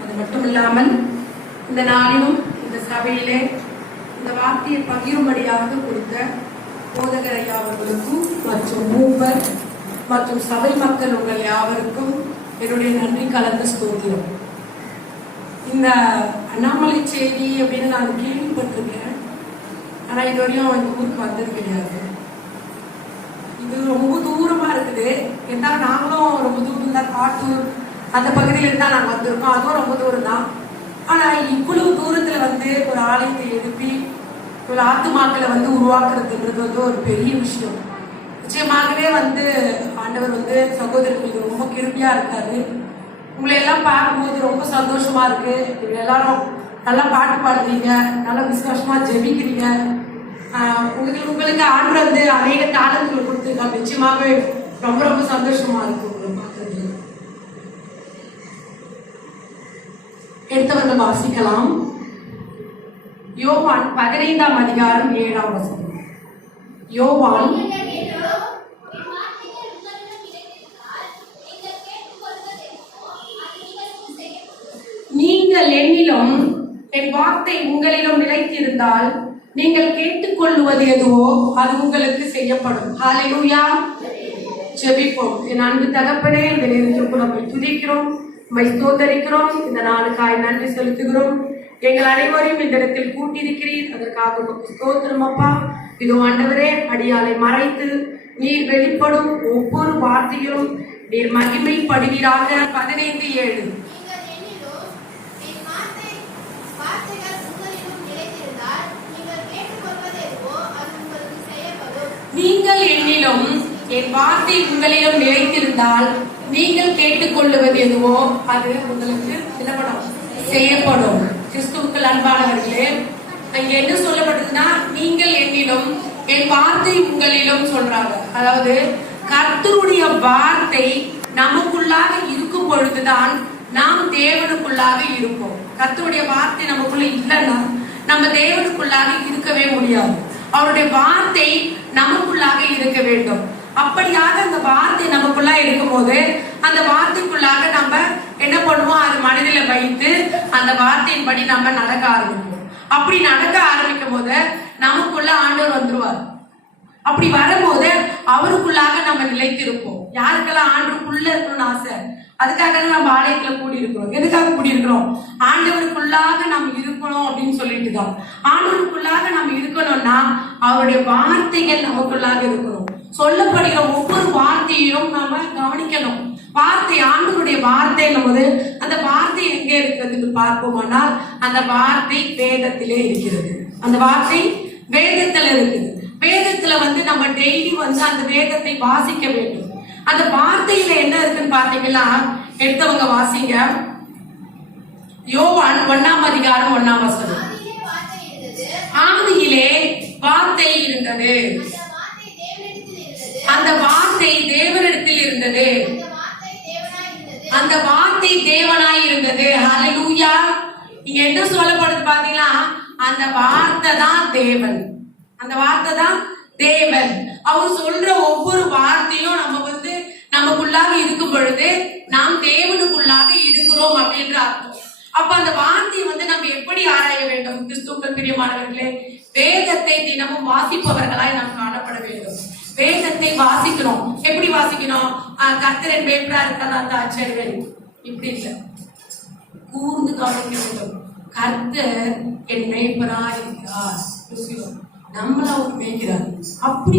அது மட்டுமில்லாமல் இந்த நாளிலும் இந்த சபையிலே இந்த வார்த்தையை பகிரும்படியாக கொடுத்த போதகர் ஐயா அவர்களுக்கும் மற்றும் மூவர் மற்றும் சபை மக்கள் உங்கள் யாவருக்கும் என்னுடைய நன்றி கலந்த ஸ்தோத்திரம். இந்த அண்ணாமலை செய்தி அப்படின்னு நான் கேள்விப்பட்டிருக்கேன், ஆனா இதுவரையும் இந்த ஊருக்கு வந்தது கிடையாது. இது ரொம்ப தூரமா இருக்குது. இருந்தாலும் நாங்களும் ரொம்ப தூரம் தான், காட்டூர் அந்த பகுதியில இருந்தா நாங்க வந்திருக்கோம். அதுவும் ரொம்ப தூரம் தான். ஆனா இவ்வளவு தூரத்துல வந்து ஒரு ஆலயத்தை எழுப்பி ஒரு ஆத்துமாக்களை வந்து உருவாக்குறதுன்றது வந்து ஒரு பெரிய விஷயம். நிச்சயமாகவே வந்து ஆண்டவர் வந்து சகோதரர்களுக்கு ரொம்ப கிருபியா இருக்காரு. உங்களை எல்லாம் பார்க்கும்போது ரொம்ப சந்தோஷமா இருக்கு. நீங்க எல்லாரும் நல்லா பாட்டு பாடுறீங்க, நல்லா விசுவாசமா ஜெபிக்கிறீங்க. உங்களுக்கு ஆண்டு வந்து அநேக தாளங்கள் கொடுத்துருக்காங்க. நிச்சயமாகவே ரொம்ப ரொம்ப சந்தோஷமா இருக்கு உங்களை பார்க்கறது. எடுத்தவர்கள் வாசிக்கலாம். யோவான் 15ஆம் அதிகாரம் 7ஆம் வசனம். யோவான் நீங்கள் என்னிலும் என் வார்த்தை உங்களிலும் நிலைத்திருந்தால் நீங்கள் கேட்டுக்கொள்வது எதுவோ அது உங்களுக்கு செய்யப்படும். ஹல்லேலூயா. ஜெபிப்போம். என் அன்பு தகப்பனே, இந்த நேரத்திற்கு நம்மை துதிக்கிறோம், நம்மை ஸ்தோத்தரிக்கிறோம். இந்த நாளுக்காய் நன்றி செலுத்துகிறோம். எங்கள் அனைவரையும் இந்த இடத்தில் கூட்டியிருக்கிறீர், அதற்காக உங்களுக்கு ஸ்தோத்திரம் அப்பா. இதோ ஆண்டவரே, அடியாலை மறைத்து நீர் வெளிப்படும் ஒவ்வொரு வார்த்தையிலும் நீர் மகிமைப்படுவீராக. 15:7. நீங்கள் என்னிலும் என் வார்த்தை உங்களிலும் நிலைத்திருந்தால் நீங்கள் கேட்டுக்கொள்ளுவது எதுவோ அது உங்களுக்கு செய்யப்படும். கிறிஸ்துவுக்குள் அன்பானவர்களே, அங்க என்ன சொல்லப்படுதுன்னா, நீங்கள் என்னிலும் என் வார்த்தை உங்களிலும் சொல்றாங்க. அதாவது கர்த்தருடைய வார்த்தை நமக்குள்ளாக இருக்கும் பொழுதுதான் நாம் தேவனுக்குள்ளாக இருப்போம். கர்த்தருடைய வார்த்தை நமக்குள்ள இல்லைன்னா நம்ம தேவனுக்குள்ளாக இருக்கவே முடியாது. அவருடைய வார்த்தை நமக்குள்ளாக இருக்க வேண்டும். அப்படியாக அந்த வார்த்தை நமக்குள்ளா இருக்கும் போது அந்த வார்த்தைக்குள்ளாக நம்ம என்ன பண்ணுவோம், அது மனதில வைத்து அந்த வார்த்தையின்படி நம்ம நடக்க ஆரம்பிப்போம். அப்படி நடக்க ஆரம்பிக்கும் போது நமக்குள்ள ஆண்டவர் வந்துருவார். அப்படி வரும்போது அவருக்குள்ளாக நம்ம நிலைத்திருப்போம். யாருக்கெல்லாம் ஆண்டவருக்குள்ள இருக்கணும்னு ஆசை, அதுக்காக நம்ம ஆலயத்துல கூடி இருக்கிறோம். எதுக்காக கூடி இருக்கிறோம்? ஆண்டவருக்குள்ளாக நம்ம இருக்கணும் அப்படின்னு சொல்லிட்டு தான். ஆண்டவருக்குள்ளாக நம்ம இருக்கணும்னா அவருடைய வார்த்தைகள் நமக்குள்ளாக இருக்கணும். சொல்லப்படுகிற ஒவ்வொரு வார்த்தையும் நாம கவனிக்கணும். வார்த்தை, ஆண்டவருடைய வார்த்தை போது அந்த வார்த்தை எங்க இருக்கிறதுன்னு பார்ப்போமானால் அந்த வார்த்தை வேதத்திலே இருக்கிறது. அந்த வார்த்தை வேதத்துல இருக்குது. வேதத்துல வந்து நம்ம டெய்லி வந்து அந்த வேதத்தை வாசிக்க வேண்டும். அந்த வார்த்தையில என்ன இருக்குன்னு பாத்தீங்கன்னா, எடுத்தவங்க வாசிங்க. யோவான் 1ஆம் அதிகாரம் 1ஆம் வசனம். ஆதியிலே வார்த்தை இருந்தது, அந்த வார்த்தை தேவனிடத்தில் இருந்தது, அந்த வார்த்தை தேவனாய் இருந்தது. ஹல்லேலூயா. இங்க என்ன சொல்லப்படுது பாத்தீங்கன்னா, அந்த வார்த்தை தான் தேவன். அந்த வார்த்தை தான் தேவன். அவர் சொல்ற ஒவ்வொரு வார்த்தையும் நம்ம வந்து நமக்குள்ளாக இருக்கும் பொழுது நாம் தேவனுக்குள்ளாக இருக்கிறோம் அப்படின்ற அர்த்தம். அப்ப அந்த வார்த்தையை வந்து நம்ம எப்படி ஆராய வேண்டும்? கிறிஸ்துவுக்குள் பிரியமானவர்களே, வேதத்தை தினமும் வாசிப்பவர்களாய் நாம் காணப்பட வேண்டும். வேதத்தை வாசிக்கணும். எப்படி வாசிக்கணும்? கர்த்தரின் மேய்ப்பரா இருக்கிறதா அந்த ஆச்சரியங்கள் இப்படி இல்லை, கூர்ந்து கவனிக்க வேண்டும். கர்த்தர் என் மேய்ப்பரா இருக்கிறார், நம்மள அவர் மேய்க்கிறார். அப்படி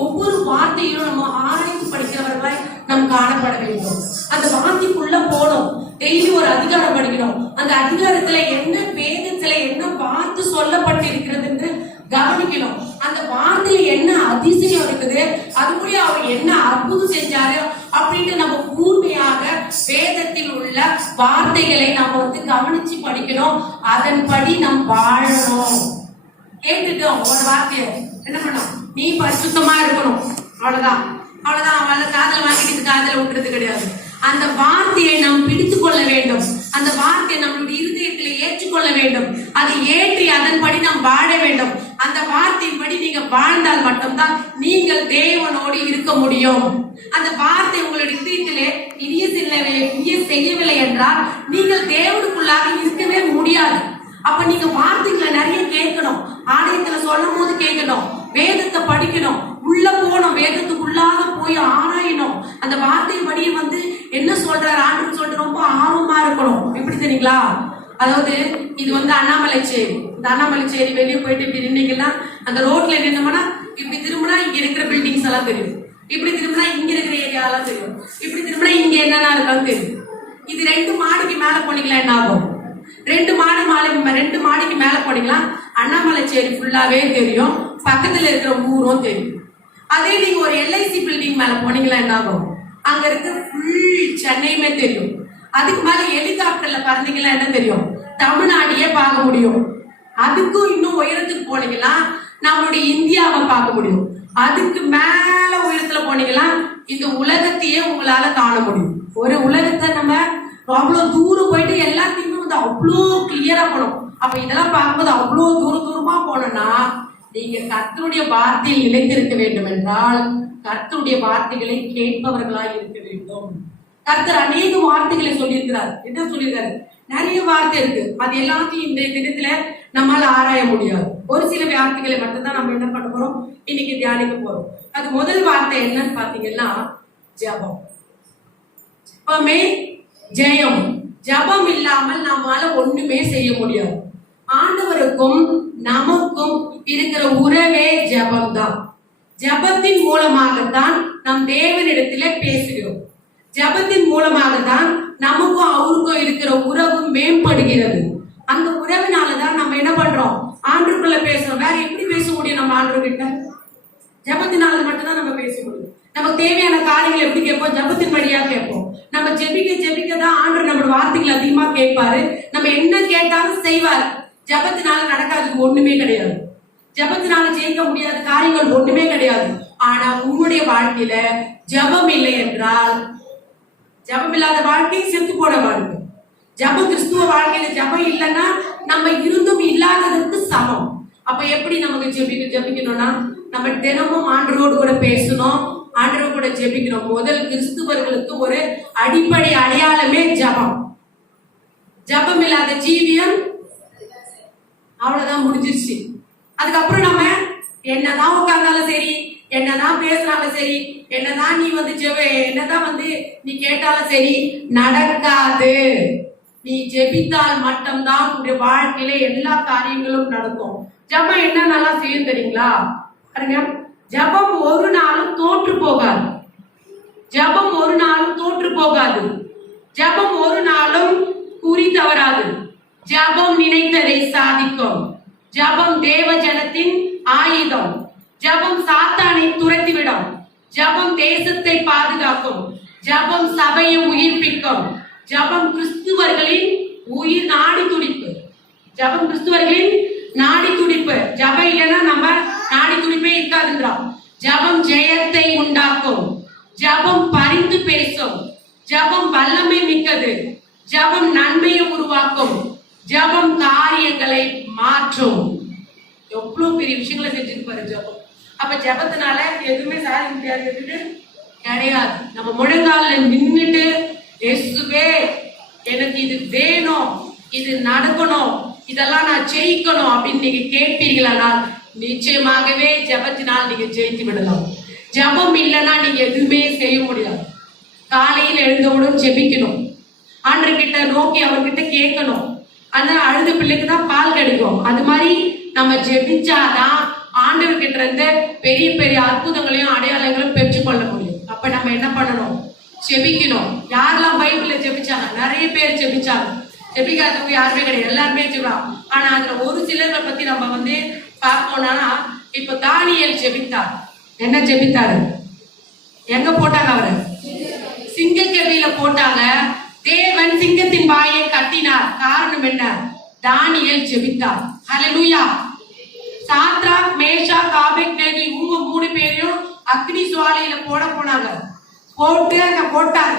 ஒவ்வொரு வார்த்தையிலும் நம்ம ஆராய்ந்து படிக்கிறவர்களாய் நாம் காணப்பட வேண்டும். அந்த வார்த்தைக்குள்ள போனோம், டெய்லி ஒரு அதிகாரம் படிக்கணும். அந்த அதிகாரத்துல என்ன, வேதத்துல என்ன வார்த்தை சொல்லப்பட்டு இருக்கிறது என்று கவனிக்கணும். அந்த வார்த்தையில என்ன அதிசயம் இருக்குது, அது கூட அவர் என்ன அற்புதம் செஞ்சாரு அப்படின்னு நம்ம கூர்மையாக வேதத்தில் உள்ள வார்த்தைகளை நம்ம கவனிச்சு படிக்கணும். அதன்படி நாம் வாழணும். கேட்டுட்டோம் ஒரு வார்த்தைய என்ன பண்ணணும், நீ பரிசுத்தமா இருக்கணும், அவ்வளவுதான். அவளை காதல வாங்கிட்டு காதல விட்டுறது கிடையாது. அந்த வார்த்தையை நாம் பிடித்து கொள்ள வேண்டும். அந்த வார்த்தையை நம்மளுடைய இருதயத்தில் ஏற்றுக்கொள்ள வேண்டும். அதை ஏற்றி அதன்படி நாம் வாழ வேண்டும். அந்த வார்த்தையின்படி நீங்க வாழ்ந்தால் மட்டும்தான் நீங்கள் தேவனோடு இருக்க முடியும். அந்த வார்த்தை உங்களுடைய இதயத்திலே இனிய செய்யவில்லை என்றால் நீங்கள் தேவனுக்குள்ளாக இருக்கவே முடியாது. அப்ப நீங்க வார்த்தைகளை நிறைய கேட்கணும், ஆலயத்துல சொல்லும் போது கேட்கணும், வேதத்தை படிக்கணும், உள்ள போகணும், வேதத்துக்குள்ளாக போய் ஆராயணும். அந்த வார்த்தைப்படி என்ன சொல்றாரு ஆண்டு சொல்லிட்டு ரொம்ப ஆர்வமா இருக்கணும். எப்படி தெரியுங்களா? அதாவது இது அண்ணாமலைச்சேரி. இந்த அண்ணாமலைச்சேரி வெளியே போயிட்டு இப்படி நின்னீங்கன்னா, அந்த ரோட்ல நின்னோம்னா இப்படி திரும்பினா இங்க இருக்கிற பில்டிங்ஸ் எல்லாம் தெரியும், இப்படி திரும்பினா இங்க இருக்கிற ஏரியா எல்லாம் தெரியும், இப்படி திரும்பினா இங்க என்னென்ன இருக்கான்னு தெரியும். இது 2 மாடிக்கு மேல போனீங்களா என்ன ஆகும்? 2 மாடிக்கு மேல போனீங்களா அண்ணாமலைச்சேரி ஃபுல்லாவே தெரியும், பக்கத்துல இருக்கிற ஊரும் தெரியும். அதே நீங்க ஒரு LIC பில்டிங் மேல போனீங்களா என்ன ஆகும்? அங்க இருக்கிற ஃபுல் சென்னையுமே தெரியும். அதுக்கு மேல ஹெலிகாப்டர்ல பறந்தீங்களா என்ன தெரியும்? தமிழ்நாட்டையே பார்க்க முடியும். அதுக்கும் இன்னும் உயரத்துக்கு போனீங்களா நம்மளுடைய இந்தியாவை பார்க்க முடியும். அதுக்கு மேல உயரத்துல போனீங்களா இந்த உலகத்தையே உங்களால காண முடியும். ஒரு உலகத்தை நம்ம அவ்வளவு தூரம் போயிட்டு எல்லாத்தையுமே அவ்வளோ கிளியரா போனோம். அப்ப இதெல்லாம் பார்க்கும்போது அவ்வளவு தூரமா போனோம்னா நீங்க கர்த்தருடைய வார்த்தையில் நிலைத்திருக்க வேண்டும் என்றால் கர்த்தருடைய வார்த்தைகளை கேட்பவர்களாய் இருக்க வேண்டும். கர்த்தர் அநேக வார்த்தைகளை சொல்லியிருக்கிறார். என்ன சொல்லியிருக்காரு? நிறைய வார்த்தை இருக்கு. அது எல்லாத்தையும் இந்த தினத்துல நம்மால ஆராய முடியாது. ஒரு சில வார்த்தைகளை மட்டும்தான் நம்ம என்ன பண்ண போறோம், இன்னைக்கு தியானிக்க போறோம். அது முதல் வார்த்தை என்னன்னு பாத்தீங்கன்னா ஜெபம். எப்பவுமே ஜெயம், ஜபம் இல்லாமல் நம்மால ஒண்ணுமே செய்ய முடியாது. ஆண்டவருக்கும் நமக்கும் இருக்கிற உறவே ஜபம் தான். ஜபத்தின் மூலமாகத்தான் நம் தேவனிடத்திலே பேசுகிறோம். ஜபத்தின் மூலமாக தான் நமக்கும் அவருக்கும் இருக்கிற உறவு மேம்படுகிறது. அந்த உறவினாலதான் நம்ம என்ன பண்றோம், ஆண்டவருக்குள்ள பேசுறோம். வேற எப்படி பேச முடியும்? நம்ம ஆண்டவர்கிட்ட ஜபத்தினால மட்டும்தான் நம்ம பேச முடியும். நமக்கு தேவையான காரியங்கள் எப்படி கேட்போம்? ஜபத்தின் வழியா கேட்போம். நம்ம ஜெபிக்க தான் ஆண்டவர் நம்மளோட வார்த்தைகள் அதிகமா கேட்பாரு. நம்ம என்ன கேட்டாலும் செய்வார். ஜபத்தினால நடக்காதது ஒண்ணுமே கிடையாது. ஜபத்தினால ஜெயிக்க முடியாத காரியங்கள் ஒண்ணுமே கிடையாது. ஆனா உங்களுடைய வாழ்க்கையில ஜபம் இல்லை என்றால், ஜபம் இல்லாத வாழ்க்கை செத்து போன வாழ்க்கை. ஜபம் கிறிஸ்துவ வாழ்க்கையில ஜபம் இல்லைன்னா நம்ம இருந்தும் இல்லாததற்கு சமம். அப்ப எப்படி நமக்கு ஜெபிக்கணும்னா நம்ம தினமும் ஆண்டவரோடு கூட பேசணும், ஆண்டவர் கூட ஜெபிக்கணும். முதல் கிறிஸ்துவர்களுக்கு ஒரு அடிப்படை அடையாளமே ஜபம். ஜபம் இல்லாத ஜீவியம் அவ்வளவுதான், முடிஞ்சிருச்சு. அதுக்கப்புறம் நம்ம என்னதான் உட்கார்ந்தாலும் சரி, என்னதான் பேசினாலும் சரி, என்னதான் நீ என்னதான் நீ கேட்டாலும் சரி, நடக்காது. நீ ஜெபித்தால் மட்டும்தான் உன்னுடைய வாழ்க்கையில எல்லா காரியங்களும் நடக்கும். ஜபம் என்னென்னலாம் செய்யும் தெரியுங்களா? பாருங்க, ஜபம் ஒரு நாளும் தோற்று போகாது. ஜபம் ஒரு நாளும் தோற்று போகாது. ஜபம் ஒரு நாளும் குறி தவறாது. ஜபம் நினைத்ததை சாதிக்கும். ஜபம் தேவ ஜனத்தின் ஆயுதம். ஜபம் சாத்தானை துரத்திவிடும். ஜபம் தேசத்தை பாதுகாக்கும். ஜபம் சபையை உயிர்ப்பிக்கும். ஜபம் கிறிஸ்துவர்களின் உயிர் நாடி துடிப்பு. ஜபம் கிறிஸ்துவர்களின் நாடி துடிப்பு. ஜபம் இல்லைன்னா நம்ம நாடி துடிப்பே இருக்காதுன்றோம். ஜபம் ஜெயத்தை உண்டாக்கும். ஜபம் பரிந்து பேசும். ஜபம் வல்லமை மிக்கது. ஜபம் நன்மையை உருவாக்கும். ஜபம் காரியங்களை மாற்றும். எவ்வளவு பெரிய விஷயங்களை செஞ்சுட்டு பாரு ஜபம். அப்ப ஜபத்தினால எதுவுமே சாதிக்க முடியாது கிடையாது. நம்ம முழங்கால நின்றுட்டு, இயேசுவே எனக்கு இது வேணும், இது நடக்கணும், இதெல்லாம் நான் ஜெயிக்கணும் அப்படின்னு நீங்க கேட்பீர்களானால் நிச்சயமாகவே ஜெபத்தினால் நீங்க ஜெயித்து விடலாம். ஜெபம் இல்லைன்னா நீங்க எதுவுமே செய்ய முடியாது. காலையில் எழுந்தவுடன் ஜெபிக்கணும், ஆண்டவர்கிட்ட நோக்கி அவர்கிட்ட கேட்கணும். அந்த அழுத பிள்ளைக்கு தான் பால் கிடைக்கும். அது மாதிரி நம்ம ஜெபிச்சாதான் ஆண்டவர்கிட்ட இருந்து பெரிய பெரிய அற்புதங்களையும் அடையாளங்களையும் பெற்றுக்கொள்ள முடியும். அப்ப நம்ம என்ன பண்ணணும்? ஜெபிக்கணும். யாரெல்லாம் பைபிள்ல ஜெபிச்சாங்க? நிறைய பேர் ஜெபிச்சாங்க. ஜெபிக்காதவங்க யாருமே கிடையாது, எல்லாருமே ஜெபிக்கலாம். ஆனா அதுல ஒரு சிலரை பத்தி நம்ம பார்ப்போம்னா, இப்ப தானியேல் ஜெபித்தார். என்ன ஜெபித்தாரு? எங்க போட்டாங்க அவரை? சிங்கக்கெபியில போட்டாங்க. தேவன் சிங்கத்தின் வாயை கட்டினார். காரணம் என்ன? தானியேல் ஜெபித்தார். ஹல்லேலூயா. சாத்ராக், மேஷாக், ஆபேத்நேகோ இவங்க 3 பேரையும் அக்னி சுவாலையில போனாங்க.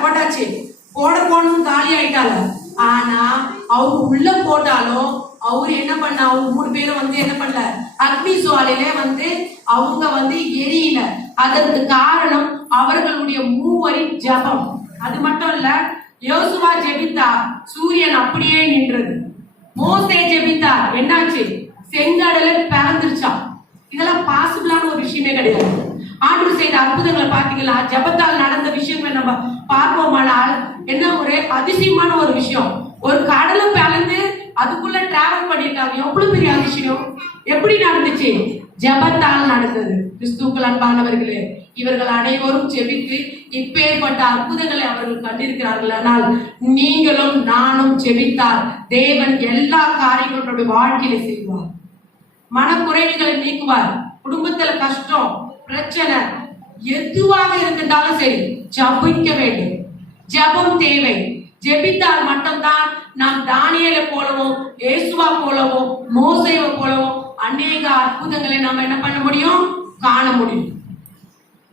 போட்டாச்சு. போனதும் காலி ஆயிட்டாங்க. ஆனா அவங்க உள்ள போட்டாலும் அவரு என்ன பண்ண, அவங்க 3 பேரும் என்ன பண்ணல, அக்னி சுவாலையில அவங்க எரியல. அதற்கு காரணம் அவர்களுடைய மூவரின் ஜெபம். அது மட்டும் இல்ல, யோசுவா ஜெபித்தார், சூரியன் அப்படியே நின்றது. மோசே ஜெபித்தார், என்னாச்சு? செங்கடல் பிளந்துருச்சான். இதெல்லாம் பாசிபிளான ஒரு விஷயமே கிடையாது. ஆண்டவர் செய்த அற்புதங்களை பாத்தீங்களா? ஜெபத்தால் நடந்த விஷயங்களை நம்ம பார்ப்போமானால் என்ன ஒரு அதிசயமான ஒரு விஷயம். ஒரு கடலை பிளந்து அதுக்குள்ள டிராவல் பண்ணிட்டாங்க. எவ்வளவு பெரிய அதிசயம்! எப்படி நடந்துச்சு? ஜெபத்தால் நடந்தது. கிறிஸ்துவுக்குள் அன்பானவர்களே, இவர்கள் அனைவரும் ஜெபித்து இப்பேற்பட்ட அற்புதங்களை அவர்கள் கண்டிருக்கிறார்கள். ஆனால் நீங்களும் நானும் ஜெபித்தால் தேவன் எல்லா காரியங்களுடைய வாழ்க்கையில செய்வார். மனக்குறைவுகளை நீக்குவார். குடும்பத்துல கஷ்டம், பிரச்சனை எதுவாக இருந்தாலும் சரி, ஜெபிக்க வேண்டும். ஜெபம் தேவை. ஜெபித்தால் மட்டும்தான் நாம் தானியேலை போலவும், யோசுவா போலவும், மோசேவை போலவும் அநேக அற்புதங்களை நம்ம என்ன பண்ண முடியும்? காண முடியும்.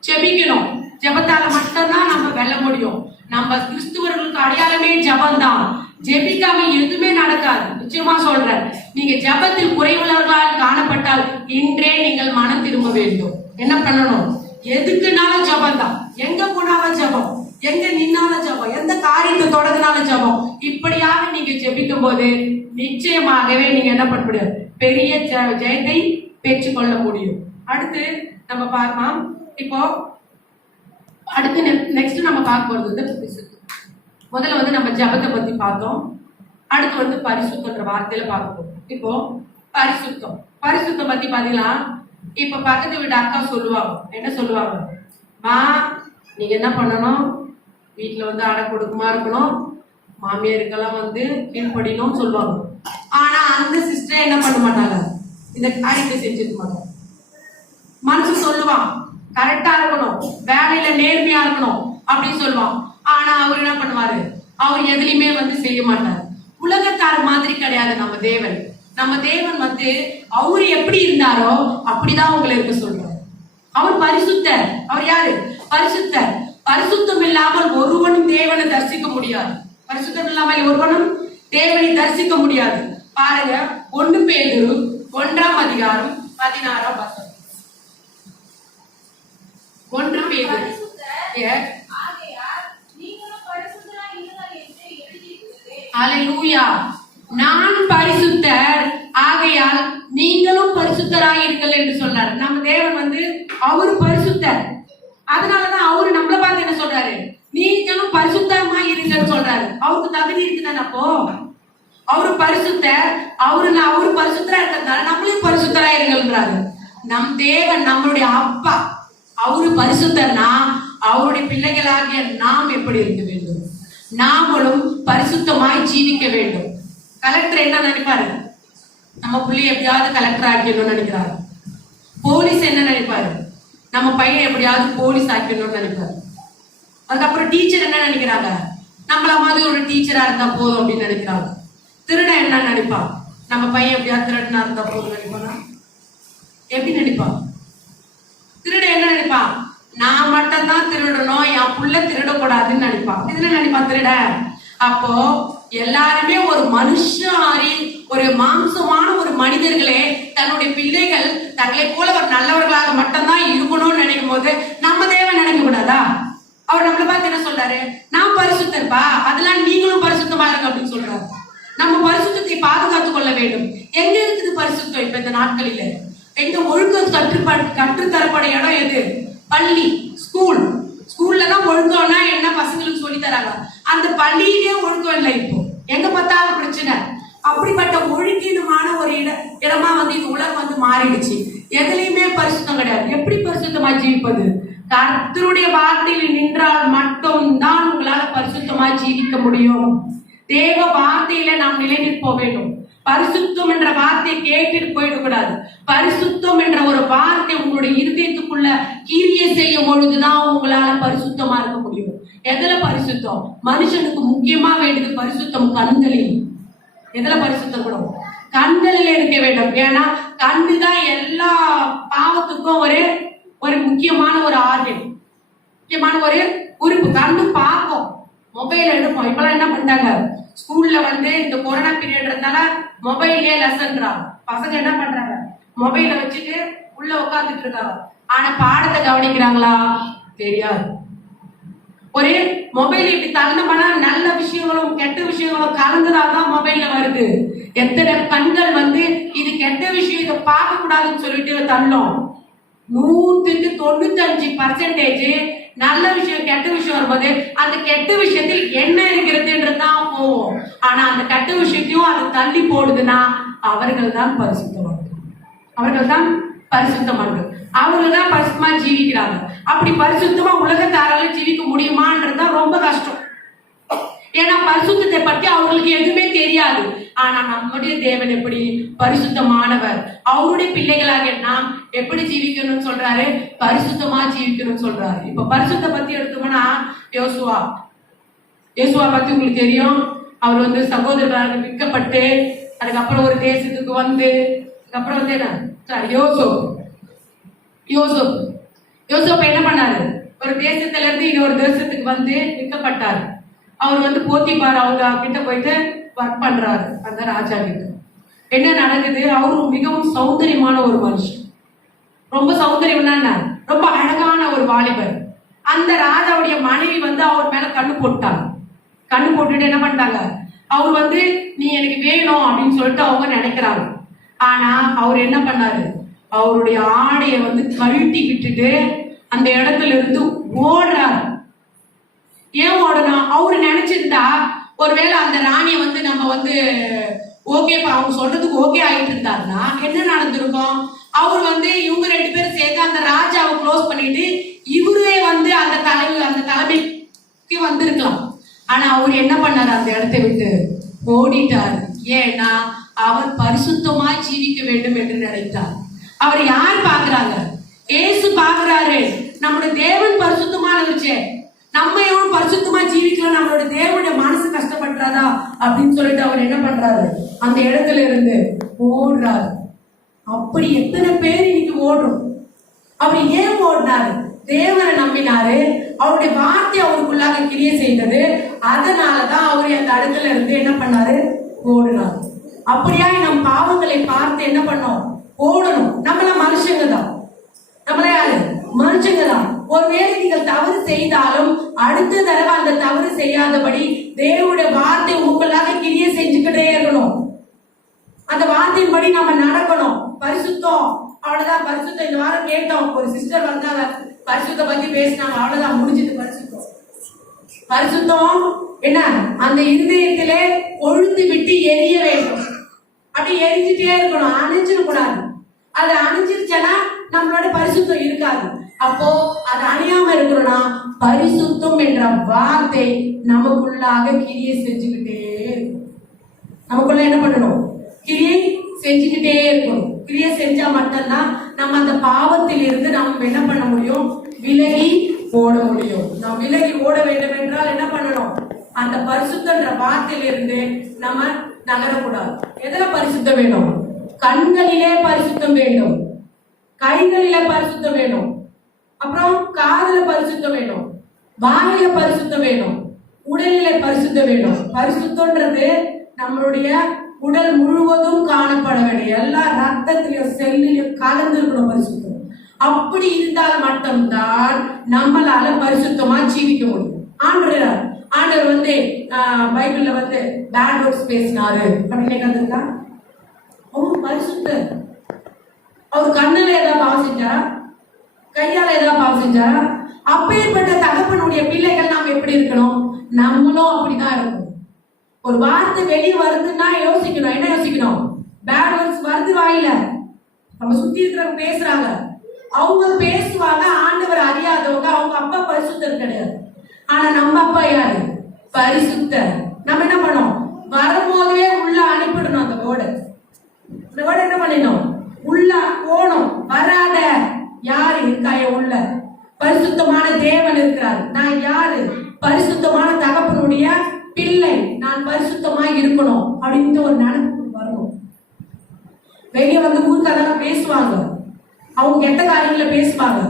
ஜெபிக்கணும். ஜெபத்தால மட்டும்தான் நம்ம வெல்ல முடியும். நம்ம கிறிஸ்துவர்களுக்கு அடையாளமே ஜெபம்தான். ஜெபிக்காம எதுவுமே நடக்காது. நிச்சயமா சொல்றேன். நீங்க ஜெபத்தில் குறைவுள்ளவர்களால் காணப்பட்டால் இன்றே நீங்கள் மனம் திரும்ப வேண்டும். என்ன பண்ணணும்? எதுக்குனாலும் ஜெபம் தான். எங்க போனாலும் ஜெபம், எங்க நின்னாலும் ஜெபம், எந்த காரியத்தை தொடங்கினாலும் ஜெபம். இப்படியாக நீங்க ஜெபிக்கும் போது நிச்சயமாகவே நீங்க என்ன பண்ண முடியும்? பெரிய ஜெயத்தை பெற்றுக்கொள்ள முடியும். அடுத்து நம்ம பார்க்கலாம். இப்போ அடுத்து நெக்ஸ்ட் நம்ம பார்க்க போறது முதல்ல நம்ம ஜெபத்தை பத்தி பார்த்தோம். அடுத்து பரிசுத்தன்ற வார்த்தையில பார்ப்போம். இப்போ பரிசுத்தம் பத்தி பாத்தீங்கன்னா, இப்ப பக்கத்து வீட்டு அக்கா சொல்லுவாங்க. என்ன சொல்லுவாங்க? மா, நீங்க என்ன பண்ணணும்? வீட்டுல அடக்கொடுக்குமா இருக்கணும், மாமியாருக்கெல்லாம் கீழ்படினும் சொல்லுவாங்க. ஆனா அந்த சிஸ்டர் என்ன பண்ண மாட்டாங்க? இந்த காரியத்தை செஞ்சிருக்க மாட்டாங்க. மனசு சொல்லுவான், கரெக்டா இருக்கணும், வேலையில நேர்மையா இருக்கணும் அப்படின்னு சொல்லுவான். ஆனா அவர் என்ன பண்ணுவாரு? அவர் எதுலையுமே செய்ய மாட்டார். உலகத்தார் மாதிரி கிடையாது நம்ம தேவன். நம்ம தேவன் அவரு எப்படி இருந்தாரோ அப்படிதான் உங்களை இருக்க சொல்றாரு. அவர் பரிசுத்தர். அவர் யாரு? பரிசுத்தர். பரிசுத்தம் இல்லாமல் ஒருவனும் தேவனை தரிசிக்க முடியாது. பரிசுத்தம் இல்லாமல் ஒருவனும் தேவனை தரிசிக்க முடியாது. பாருங்க, 1 பேதுரு 1:16. 1 பேதுரு அல்லேலூயா. நான் பரிசுத்தர், ஆகையால் நீங்களும் பரிசுத்தராயிருங்கள் என்று சொன்னார். நம்ம தேவன் அவரு பரிசுத்தர். அதனாலதான் அவரு நம்மள பார்த்து என்ன சொல்றாரு? நீங்களும் பரிசுத்தமா இருங்கன்னு சொல்றாரு. அவருக்கு தகுதி இருக்குதானே? அப்போ அவரு பரிசுத்தர். அவரு பரிசுத்தரா இருக்கிறதுனால நம்மளையும் பரிசுத்தரா இருங்கன்றாரு. நம் தேவன் நம்மளுடைய அப்பா. அவரு பரிசுத்தர்னா அவருடைய பிள்ளைகளாகிய நாம் எப்படி இருக்க வேண்டும்? நாமளும் பரிசுத்தமாய் ஜீவிக்க வேண்டும். கலெக்டர் என்ன நினைப்பாரு? நம்ம பிள்ளைய எப்படியாவது கலெக்டர் ஆக்கணும்னு நினைக்கிறாரு. போலீஸ் என்ன நினைப்பாரு? நம்ம பையன் எப்படியாவது போலீஸ் ஆக்கணும்னு நினைப்பாரு. அதுக்கப்புறம் டீச்சர் என்ன நினைக்கிறாங்க? நம்மள மாதிரி ஒரு டீச்சரா இருந்தா போதும் அப்படின்னு நினைக்கிறாங்க. திருடன் என்ன நினைப்பான்? நம்ம பையன் எப்படியாவது திருடனா இருந்தா போதும் நினைப்பானா? எப்படி நினைப்பான்? திருடன் என்ன நினைப்பான்? நான் மட்டும்தான் திருடணும், என் புள்ள திருடக்கூடாதுன்னு நினைப்பான். இதுல நினைப்பான் திருடன். அப்போ எல்லாருமே ஒரு மனுஷாரி, ஒரு மாம்சமான ஒரு மனிதர்களே தன்னுடைய பிள்ளைகள் தங்களை போல ஒரு நல்லவர்களாக மட்டும்தான் இருக்கணும்னு நினைக்கும் போது நம்ம தேவன் நினைக்க கூடாதா? அவர் நம்மளை பார்த்து என்ன சொல்றாரு? நான் பரிசுத்தப்பா, அதெல்லாம் நீங்களும் பரிசுத்தமா இருங்க அப்படின்னு சொல்றாரு. நம்ம பரிசுத்தத்தை பாதுகாத்துக் கொள்ள வேண்டும். எங்க இருக்குது பரிசுத்தம்? இப்ப இந்த நாட்களில எங்க ஒழுக்கம் கற்றுத்தரப்பட இடம் எது? பள்ளி, ஸ்கூல். ஸ்கூல்ல தான் ஒழுக்கம்னா என்ன பசங்களுக்கு சொல்லி தராங்க. அந்த பள்ளியிலே ஒழுக்கம் இல்லை. இப்போ எங்க பார்த்தாலும் பிரச்சனை. அப்படிப்பட்ட ஒழுக்கீனமான ஒரு இடமா வந்து இந்த உலகம் வந்து மாறிடுச்சு. எதுலையுமே பரிசுத்தம் கிடையாது. எப்படி பரிசுத்தமா ஜீவிப்பது? கர்த்தருடைய வார்த்தையில் நின்றால் மட்டும்தான் உங்களால பரிசுத்தமா ஜீவிக்க முடியும். தேவ வார்த்தையில நாம் நிலை நிற்ப வேண்டும். பரிசுத்தம் என்ற வார்த்தையை கேட்டுட்டு போயிடக்கூடாது. பரிசுத்தம் என்ற ஒரு வார்த்தை உங்களுடைய இருதயத்துக்குள்ள கிரியை செய்யும் பொழுதுதான் உங்களால பரிசுத்தமா இருக்க முடியும். எதுல பரிசுத்தம்? மனுஷனுக்கு முக்கியமா வேண்டியது பரிசுத்தம் கண்களில். எதுல பரிசுத்தம் கூட? கண்களில் இருக்க வேண்டும். ஏன்னா கண்ணுதான் எல்லா பாவத்துக்கும் ஒரு முக்கியமான ஒரு ஆர்கன், முக்கியமான ஒரு உறுப்பு. கண்ணு பார்க்கும், மொபைல் எடுப்போம். இப்பெல்லாம் என்ன பண்ணிட்டாங்க, ஸ்கூல்ல வந்து இந்த கொரோனா பீரியட்னால மொபைல்லே லெசன்றாங்க. பசங்க என்ன பண்றாங்க, மொபைலை வச்சுட்டு உள்ள உட்காந்துட்டு இருக்காங்க. ஆனா பாடத்தை கவனிக்கிறாங்களா? தெரியாது. ஒரு மொபைல் இப்படி தள்ளனா நல்ல விஷயங்களும் கெட்ட விஷயங்களும் கலந்துதான் மொபைல்ல வருது. எத்தனை கண்கள் வந்து இது கெட்ட விஷயம், இதை பார்க்க கூடாதுன்னு சொல்லிட்டு தள்ளும். 195% நல்ல விஷயம் கெட்ட விஷயம் வரும்போது அந்த கெட்ட விஷயத்தில் என்ன இருக்கிறதுன்றதுதான் போவோம். ஆனா அந்த கெட்ட விஷயத்தையும் அது தள்ளி போடுதுன்னா அவர்கள் தான் பரிசுத்தவான்கள். அவர்கள் தான் பரிசுத்தவான்கள். அவர்கள் தான் பரிசுத்தமா ஜீவிக்கிறாங்க. அப்படி பரிசுத்தமா உலகத்தாரால ஜீவிக்க முடியுமான்றதுதான் ரொம்ப கஷ்டம். ஏன்னா பரிசுத்தத்தை பற்றி அவர்களுக்கு எதுவுமே தெரியாது. ஆனா நம்முடைய தேவன் எப்படி பரிசுத்தமானவர். அவருடைய பிள்ளைகளாக நாம் எப்படி ஜீவிக்கணும்னு சொல்றாரு? பரிசுத்தமா ஜீவிக்கணும்னு சொல்றாரு. இப்ப பரிசுத்த பத்தி எடுத்தோம்னா யோசுவா பத்தி உங்களுக்கு தெரியும். அவர் வந்து சகோதரர்களாக விற்கப்பட்டு அதுக்கப்புறம் ஒரு தேசத்துக்கு வந்து அதுக்கப்புறம் வந்து என்ன யோசோப் என்ன பண்ணாரு? ஒரு தேசத்துல இருந்து இன்னொரு தேசத்துக்கு வந்து விற்கப்பட்டாரு. அவர் வந்து போத்திபார் அவங்க கிட்ட போயிட்டு ஒர்க் பண்றாரு. அந்த ராஜா கிட்ட என்ன நடக்குது? அவரு மிகவும் சௌந்தரியமான ஒரு மனுஷன். ரொம்ப சௌந்தரியம்னா ரொம்ப அழகான ஒரு வாலிபர். அந்த ராஜாவுடைய மனைவி வந்து அவர் மேல கண்ணு போட்டாங்க. கண்ணு போட்டுட்டு என்ன பண்ணிட்டாங்க, அவர் வந்து நீ எனக்கு வேணும் அப்படின்னு சொல்லிட்டு அவங்க நினைக்கிறாங்க. ஆனா அவர் என்ன பண்ணாரு, அவருடைய ஆடையை வந்து கழட்டி விட்டுட்டு அந்த இடத்துல இருந்து ஓடுறாரு. ஏன் ஓடணும்? அவரு நினைச்சிருந்தா ஒருவேளை அந்த ராணியை வந்து நம்ம வந்து ஓகே அவங்க சொல்றதுக்கு ஓகே ஆகிட்டு இருந்தாருன்னா என்ன நடந்திருக்கும்? அவர் வந்து இவங்க 2 பேரும் சேர்ந்து அந்த ராஜாவை க்ளோஸ் பண்ணிட்டு இவரே வந்து அந்த தலைமைக்கு வந்திருக்கலாம். ஆனா அவர் என்ன பண்ணாரு, அந்த இடத்தை விட்டு ஓடிட்டார். ஏன்னா அவர் பரிசுத்தமாய் ஜீவிக்க வேண்டும் என்று நினைத்தார். அவர் யார் பாக்குறாங்க? ஏசு பாக்குறாரு. நம்முடைய தேவன் பரிசுத்தமானவச்சே, நம்ம எவனும் பரிசுத்தமா ஜீவிக்கலாம், நம்மளோட தேவனுடைய மனசு கஷ்டப்படுறாதா அப்படின்னு சொல்லிட்டு அவர் என்ன பண்றாரு, அந்த இடத்துல இருந்து ஓடுறாரு. அப்படி எத்தனை பேர் இன்னைக்கு ஓடுறோம். அவர் ஏன் ஓடினாரு? தேவனை நம்பினாரு. அவருடைய வார்த்தை அவருக்குள்ளாக கிரியை செய்தது. அதனாலதான் அவர் அந்த இடத்துல இருந்து என்ன பண்ணாரு, ஓடுனார். அப்படியா நம் பாவங்களை பார்த்து என்ன பண்ணோம், ஓடணும். நம்மள மனுஷங்க தான். நம்மள யாரு? மனுஷங்க தான். ஒருவேளை நீங்கள் தவறு செய்தாலும் அடுத்த தடவை அந்த தவறு செய்யாதபடி தேவனுடைய வார்த்தை உங்களுக்காக கிரியை செஞ்சுக்கிட்டே இருக்கணும். அந்த வார்த்தையின்படி நம்ம நடக்கணும். பரிசுத்தம், அவ்வளவுதான். பரிசுத்தம் இந்த வாரம் கேட்டோம். ஒரு சிஸ்டர் வந்தாங்க, பரிசுத்த பத்தி பேசினாங்க. அவ்வளவுதான், முடிஞ்சது. பரிசுத்தம் என்ன? அந்த இருதயத்திலே கொழுந்து விட்டு எரிய வேண்டும். அப்படி எரிஞ்சிட்டே இருக்கணும், அணிஞ்சிடக்கூடாது. அது அணிஞ்சிருச்சனா நம்மளோட பரிசுத்தம் இருக்காது. அப்போ அது அணியாம இருக்கணும்னா பரிசுத்தம் என்ற வார்த்தை நமக்குள்ளாக கிரியை செஞ்சுக்கிட்டே இருக்கும். நமக்குள்ள என்ன பண்ணணும்? கிரியை செஞ்சுக்கிட்டே இருக்கணும். கிரியை செஞ்சா மட்டும்தான் நம்ம அந்த பாவத்தில் இருந்து நம்ம என்ன பண்ண முடியும், விலகி ஓட முடியும். நாம் விலகி ஓட வேண்டும் என்றால் என்ன பண்ணணும், அந்த பரிசுத்தன்ற வார்த்தையிலிருந்து நம்ம நகரக்கூடாது. எதுல பரிசுத்தம் வேணும்? கண்களிலே பரிசுத்தம் வேண்டும், கைகளிலே பரிசுத்தம் வேணும், அப்புறம் காதுல பரிசுத்தம் வேணும், வாயில பரிசுத்தம் வேணும், உடலிலே பரிசுத்தம் வேணும். பரிசுத்தம்ன்றது நம்மளுடைய உடல் முழுவதும் காணப்பட வேண்டும். எல்லா ரத்தத்திலும் செல்லிலும் கலந்து இருக்கணும் பரிசுத்தம். அப்படி இருந்தால் மட்டும்தான் நம்மளால பரிசுத்தமா ஜீவிக்க முடியும். ஆண்டவர் ஆண்டவர் வந்து பைபிள்ல வந்து பேட் வேர்ட்ஸ் பேசினாரு அப்படின்னு கத்துக்கா. அவர் பரிசுத்தர். அவர் கண்ணுல ஏதாவது பாவம் செஞ்சாரா? கையால ஏதாவது பாவம் செஞ்சாரா? அப்பேற்பட்ட தகப்பனுடைய பிள்ளைகள் நாம் எப்படி இருக்கணும்? நம்மளும் அப்படிதான் இருக்கணும். ஒரு வார்த்தை வெளியே வருதுன்னா யோசிக்கணும். என்ன யோசிக்கணும்? பேட் வேர்ட்ஸ் வருது வாயில, நம்ம சுத்தி இருக்கிறவங்க பேசுறாங்க, அவங்க பேசுவாங்க. ஆண்டவர் அறியாதவங்க, அவங்க அப்பா பரிசுத்தர் கிடையாது. ஆனா நம்ம அப்பா யாரு? பரிசுத்தர். நம்ம என்ன பண்ணோம்? வரும்போதே உள்ள அனுப்பிடணும். அந்த வேர்டு என்ன பண்ணிடணும்? உள்ள போனோம். வராத யாரு இருக்காய உள்ள? பரிசுத்தமான தேவன் இருக்கிறார். நான் யாரு? பரிசுத்தமான தகப்பனுடைய பிள்ளை. நான் பரிசுத்தமா இருக்கணும் அப்படின்னு ஒரு நினைப்பு வரணும். வெளியே வந்து ஊருக்காரங்க பேசுவாங்க, அவங்க கெட்ட காரியங்களை பேசுவாங்க.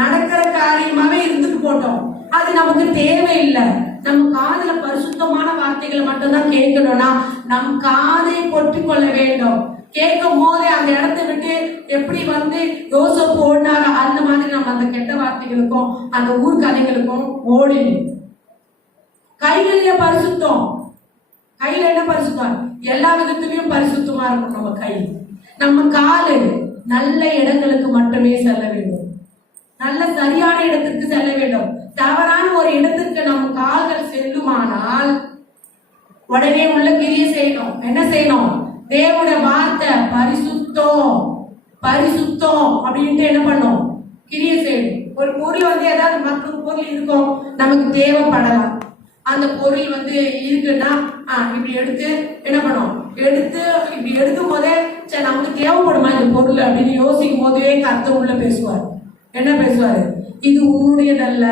நடக்கிற காரியமாவே இருந்துட்டு போட்டோம், அது நமக்கு தேவையில்லை. நம்ம காதுல பரிசுத்தமான வார்த்தைகளை மட்டும்தான் கேட்கணும்னா நம் காதை பொற்றிக் கொள்ள வேண்டும். கேட்கும் போதே அந்த இடத்தை விட்டு எப்படி வந்து யோசேப்பு ஓடினாரோ அந்த மாதிரி நம்ம அந்த கெட்ட வார்த்தைகளுக்கும் அந்த ஊர் கதைகளுக்கும் ஓடிடும். கைகளிலே பரிசுத்தம். கையில என்ன பரிசுத்தம்? எல்லா விதத்திலையும் பரிசுத்தமா இருக்கும் நம்ம கை. நம்ம காலு நல்ல இடங்களுக்கு மட்டுமே செல்ல வேண்டும். நல்ல சரியான இடத்துக்கு செல்ல வேண்டும். தவறான ஒரு இடத்துக்கு நம்ம கால்கள் செல்லுமானால் உடனே உள்ள கிரியை செய்யணும். என்ன செய்யணும்? தேவனுடைய வார்த்தை பரிசுத்தம் பரிசுத்தம் அப்படின்ட்டு என்ன பண்ணும்? கிரியை செய்யணும். ஒரு பொருள் வந்து ஏதாவது மற்ற பொருள் இருக்கும், நமக்கு தேவைப்படலாம். அந்த பொருள் வந்து இருக்குன்னா இப்படி எடுத்து என்ன பண்ணும்? எடுத்து இப்படி எடுக்கும் போதே சரி நமக்கு தேவைப்படுமா இந்த பொருள் அப்படின்னு யோசிக்கும் போதே கர்த்தர் உள்ள பேசுவார். என்ன பேசுவாரு? இது உன்னுடையதல்ல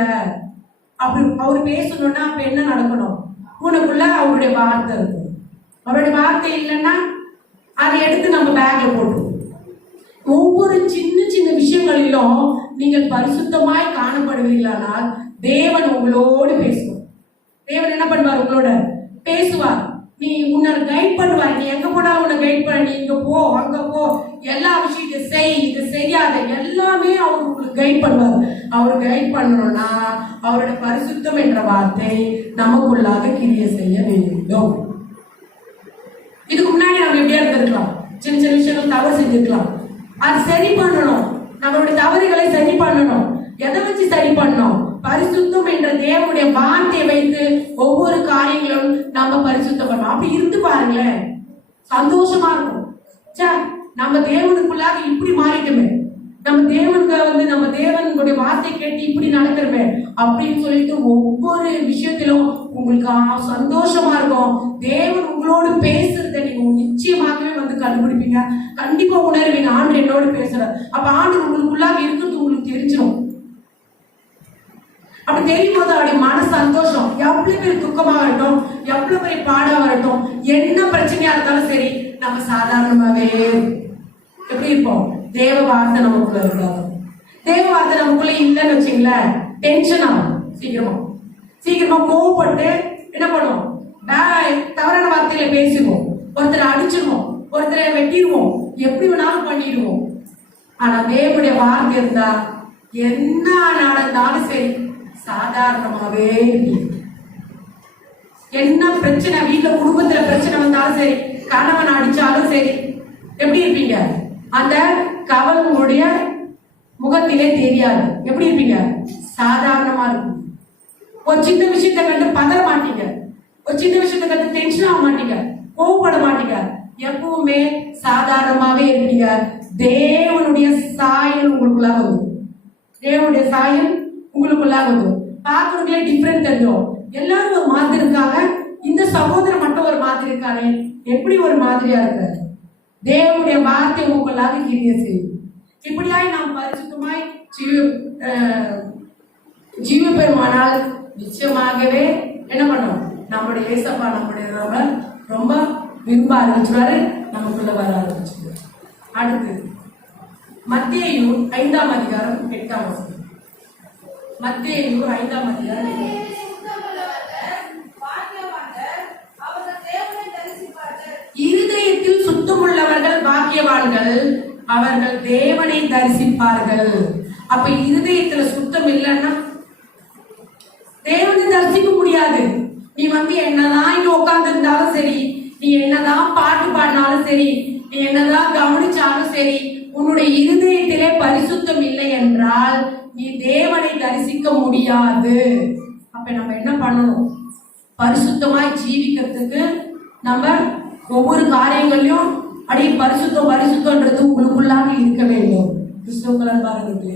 அப்படி அவர் பேசணும்னா அப்ப என்ன நடக்கணும்? உனக்குள்ள அவருடைய வார்த்தை இருக்கும். அவருடைய வார்த்தை இல்லைன்னா அதை எடுத்து நம்ம பேக்ல போட்டுருவோம். ஒவ்வொரு சின்ன சின்ன விஷயங்களிலும் நீங்கள் பரிசுத்தமாய் காணப்படுவீர்களானால் தேவன் உங்களோடு பேசுவார். தேவன் என்ன பண்ணுவார்? உங்களோட பேசுவார். நீ உன்னை கைட் பண்ணுவார். நீ எங்க போனா உன்னை கைட் பண்ண, நீ இங்க போ அங்க போ, எல்லா விஷயம் இதை செய் இதை செய்யாத எல்லாமே அவர் உங்களுக்கு கைட் பண்ணுவார். அவர் கைட் பண்ணணும்னா அவருடைய பரிசுத்தம் என்ற வார்த்தை நமக்குள்ளாக கிரியை செய்ய வேண்டும். இதுக்கு முன்னாடி நம்ம எப்படியா இருந்திருக்கலாம், சின்ன சின்ன விஷயங்கள் தவறு செஞ்சிருக்கலாம். அது சரி பண்ணணும். நம்மளுடைய தவறுகளை சரி பண்ணணும். எதை வச்சு சரி பண்ணணும்? பரிசுத்தம் என்ற தேவனுடைய வார்த்தையை வைத்து ஒவ்வொரு காரியங்களும் நம்ம பரிசுத்தம் பண்ணணும். அப்படி இருந்து பாருங்களேன், சந்தோஷமா இருக்கும். நம்ம தேவனுக்குள்ளாக இப்படி மாறிட்டுமே, நம்ம தேவனுக்கு வந்து நம்ம தேவனுடைய வார்த்தை கேட்டு இப்படி நடக்கிறமே அப்படின்னு சொல்லிட்டு ஒவ்வொரு விஷயத்திலும் உங்களுக்கு சந்தோஷமா இருக்கும். தேவன் உங்களோடு பேசுறத நீங்க நிச்சயமாகவே வந்து கண்டுபிடிப்பீங்க. கண்டிப்பா உணர்வீங்க, ஆண்டு என்னோடு பேசுற. அப்ப ஆண்டு உங்களுக்குள்ளாக இருக்கிறது உங்களுக்கு தெரிஞ்சிடும். அப்படி தெரியும் போது அப்படி மன சந்தோஷம். எவ்வளவு பெரிய துக்கமா வரட்டும், எவ்வளவு பெரிய பாடா வரட்டும், என்ன பிரச்சனையா இருந்தாலும் சரி, நம்ம சாதாரணமாவே எப்படி இருப்போம்? தேவ வார்த்தை நமக்குள்ள இருக்காது. தேவ வார்த்தை நமக்குள்ள இல்லைன்னு வச்சுங்களேன், டென்ஷன் ஆகும். சீக்கிரமா கோவப்பட்டு என்ன பண்ணுவோம்? தவறான வார்த்தையில பேசிடுவோம், ஒருத்தரை அடிச்சிருவோம், ஒருத்தரை வெட்டிடுவோம், எப்படி வேணாலும் பண்ணிடுவோம். ஆனா தேவனுடைய வார்த்தை இருந்தா என்ன நடந்தாலும் சரி சாதாரணமாவே என்ன பிரச்சனை, வீட்டுல குடும்பத்துல பிரச்சனை வந்தாலும் சரி, கணவன் அடிச்சாலும் சரி, எப்படி இருப்பீங்க? அந்த கவலை உங்களுடைய முகத்திலே தெரியாது. எப்படி இருப்பீங்க? சாதாரணமா இருக்கும். ஒரு சின்ன விஷயத்தை கண்டு பதற மாட்டீங்க, ஒரு சின்ன விஷயத்தை கண்டு டென்ஷன் ஆக மாட்டீங்க, கோவப்பட மாட்டீங்க. எப்பவுமே சாதாரணமாவே இருப்பீங்க. தேவனுடைய சாயல் உங்களுக்குள்ளாக வரும். தேவனுடைய சாயல் உங்களுக்குள்ளாக வரும். பார்க்கறதுலே டிஃபரெண்ட் தெரியும். எல்லாரும் ஒரு மாதிரி இருக்காங்க, இந்த சகோதரர் மட்டும் ஒரு மாதிரி இருக்காரு. எப்படி ஒரு மாதிரியா இருக்காரு? தேவனுடைய வார்த்தை உங்களுக்குள்ளாக கிரியை செய்யும். இப்படியாய் நாம் பரிசுத்தமாய் ஜீவிப்போமானால் நிச்சயமாகவே என்ன பண்ணும்? நம்முடைய ஏசப்பா நம்முடைய ரொம்ப விரும்ப ஆரம்பிச்சுவாரு, நமக்குள்ள வர ஆரம்பிச்சுவாரு. அடுத்து மத்தேயு 5ஆம் அதிகாரம் 8ஆம் வசனம். மத்தேயு 5ஆம் அதிகாரம். இருதயத்தில் சுத்தமுள்ளவர்கள் பாக்கியவான்கள், அவர்கள் தேவனை தரிசிப்பார்கள். அப்ப இருதயத்துல சுத்தம் இல்லைன்னா தேவனை தரிசிக்க முடியாது. வந்து என்னதான் இங்க உட்கார்ந்து இருந்தாலும் சரி, நீ என்னதான் பாட்டு பாடினாலும் சரி, நீ என்னதான் கவனிச்சாலும் சரி, உன்னுடைய இருதயத்திலே பரிசுத்தம் இல்லை என்றால் நீ தேவனை தரிசிக்க முடியாது. அப்ப நம்ம என்ன பண்ணணும்? பரிசுத்தமாய் ஜீவிக்கிறதுக்கு நம்ம ஒவ்வொரு காரியங்களையும் அடி பரிசுத்தம்ன்றது உங்களுக்குள்ளாக இருக்க வேண்டும். கிறிஸ்துவுக்கு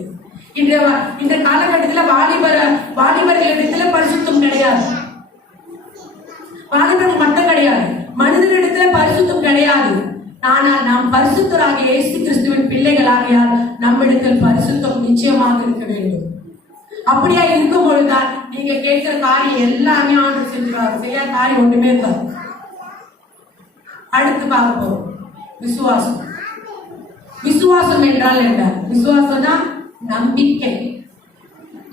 இந்த காலகட்டத்தில் வாலிபர்களிடத்துல பரிசுத்தம் கிடையாது, வாலிபர்கள் மட்டும் கிடையாது, மனிதனிடத்துல பரிசுத்தம் கிடையாது. ஆனால் நாம் பரிசுத்தராக இயேசு கிறிஸ்துவின் பிள்ளைகளாகியால் நம்மிடத்தில் பரிசுத்தம் நிச்சயமாக இருக்க வேண்டும். அப்படியா இருக்கும் பொழுதுதான் நீங்க கேட்கிற காரியம் எல்லாமே ஆண்டவர் செஞ்சுருவாங்க. செய்யாத காரியம் ஒன்றுமே இருக்காது. அடுத்து பார்க்க போறோம் விசுவாசம். விசுவாசம் என்றால் என்ன? விசுவாசம் தான் நம்பிக்கை.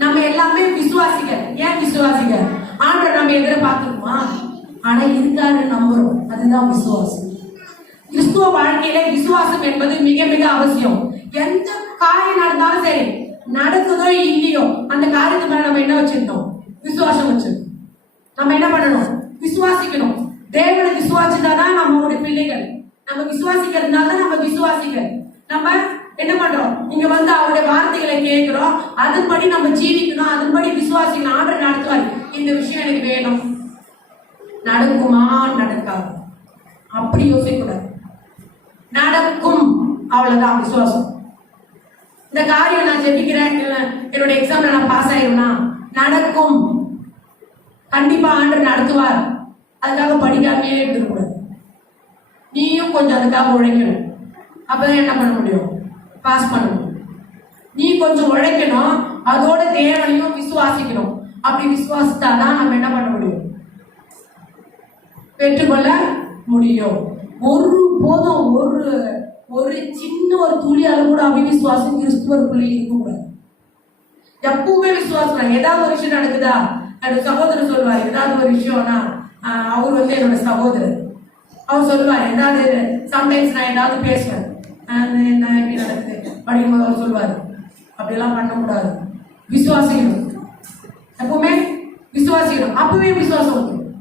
நம்ம எல்லாமே விசுவாசிகள். ஏன் விசுவாசிகள்? ஆண்டவர் நம்ம எதிர பார்க்கணுமா? ஆனா இருக்காரு நம்புறோம், அதுதான் விசுவாசம். கிறிஸ்துவ வாழ்க்கையில விசுவாசம் என்பது மிக மிக அவசியம். எந்த காரியம் நடந்தாலும் சரி, நடக்குதோ இல்லையோ, அந்த காரியத்து மேல நம்ம என்ன வச்சிருந்தோம்? விசுவாசம் வச்சிருக்கோம். நம்ம என்ன பண்ணணும்? விசுவாசிக்கணும். தேவனை விசுவாசித்தாதான் நம்மளுடைய பிள்ளைகள். நம்ம விசுவாசிக்கிறதுனால தான் நம்ம விசுவாசிகள். நம்ம என்ன பண்றோம்? இங்க வந்து அவருடைய வார்த்தைகளை கேட்கிறோம், அதன்படி நம்ம ஜீவிக்கணும், அதன்படி விசுவாசிக்கணும். ஆண்டவர் நடத்துவார். இந்த விஷயம் எனக்கு வேணும், நடக்குமா நடக்காது அப்படி யோசிக்கூடாது. நடக்கும், அவ்வளவுதான் விசுவாசம். இந்த காரியம் நான் ஜெபிக்கிறேன், என்னோட எக்ஸாம்ல நான் பாஸ் ஆயிரும்னா நடக்கும், கண்டிப்பா ஆண்டவர் நடத்துவார். அதுக்காக படிக்காமே இருக்கக்கூடாது. நீயும் கொஞ்சம் அதுக்காக உழைக்கணும். அப்பதான் என்ன பண்ண முடியும்? பாஸ் பண்ண முடியும். நீ கொஞ்சம் உழைக்கணும், அதோட தேவனையும் விசுவாசிக்கணும். அப்படி விசுவாசித்தாதான் நம்ம என்ன பண்ண முடியும்? பெற்றுக்கொள்ள முடியும். ஒரு போதும் ஒரு சின்ன ஒரு துளி அளவு கூட அவிசுவாசம் கிறிஸ்துவருக்குள்ள இருக்கக்கூடாது. எப்பவுமே விசுவாசம். ஏதாவது ஒரு விஷயம் நடக்குதா, என்னோட சகோதரர் சொல்லுவார், ஏதாவது ஒரு விஷயம்னா அவர் வந்து என்னோட சகோதரர், அவர் சொல்லுவார், ஏதாவது சம்டைம்ஸ் நான் ஏதாவது பேசுவேன், என்ன எப்படி நடக்குது அப்படிங்கும்போது அவர் சொல்லுவார், அப்படியெல்லாம் பண்ணக்கூடாது, விசுவாசிக்கணும், எப்பவுமே விசுவாசிக்கணும். அப்பவே விசுவாசம் வந்துடும்.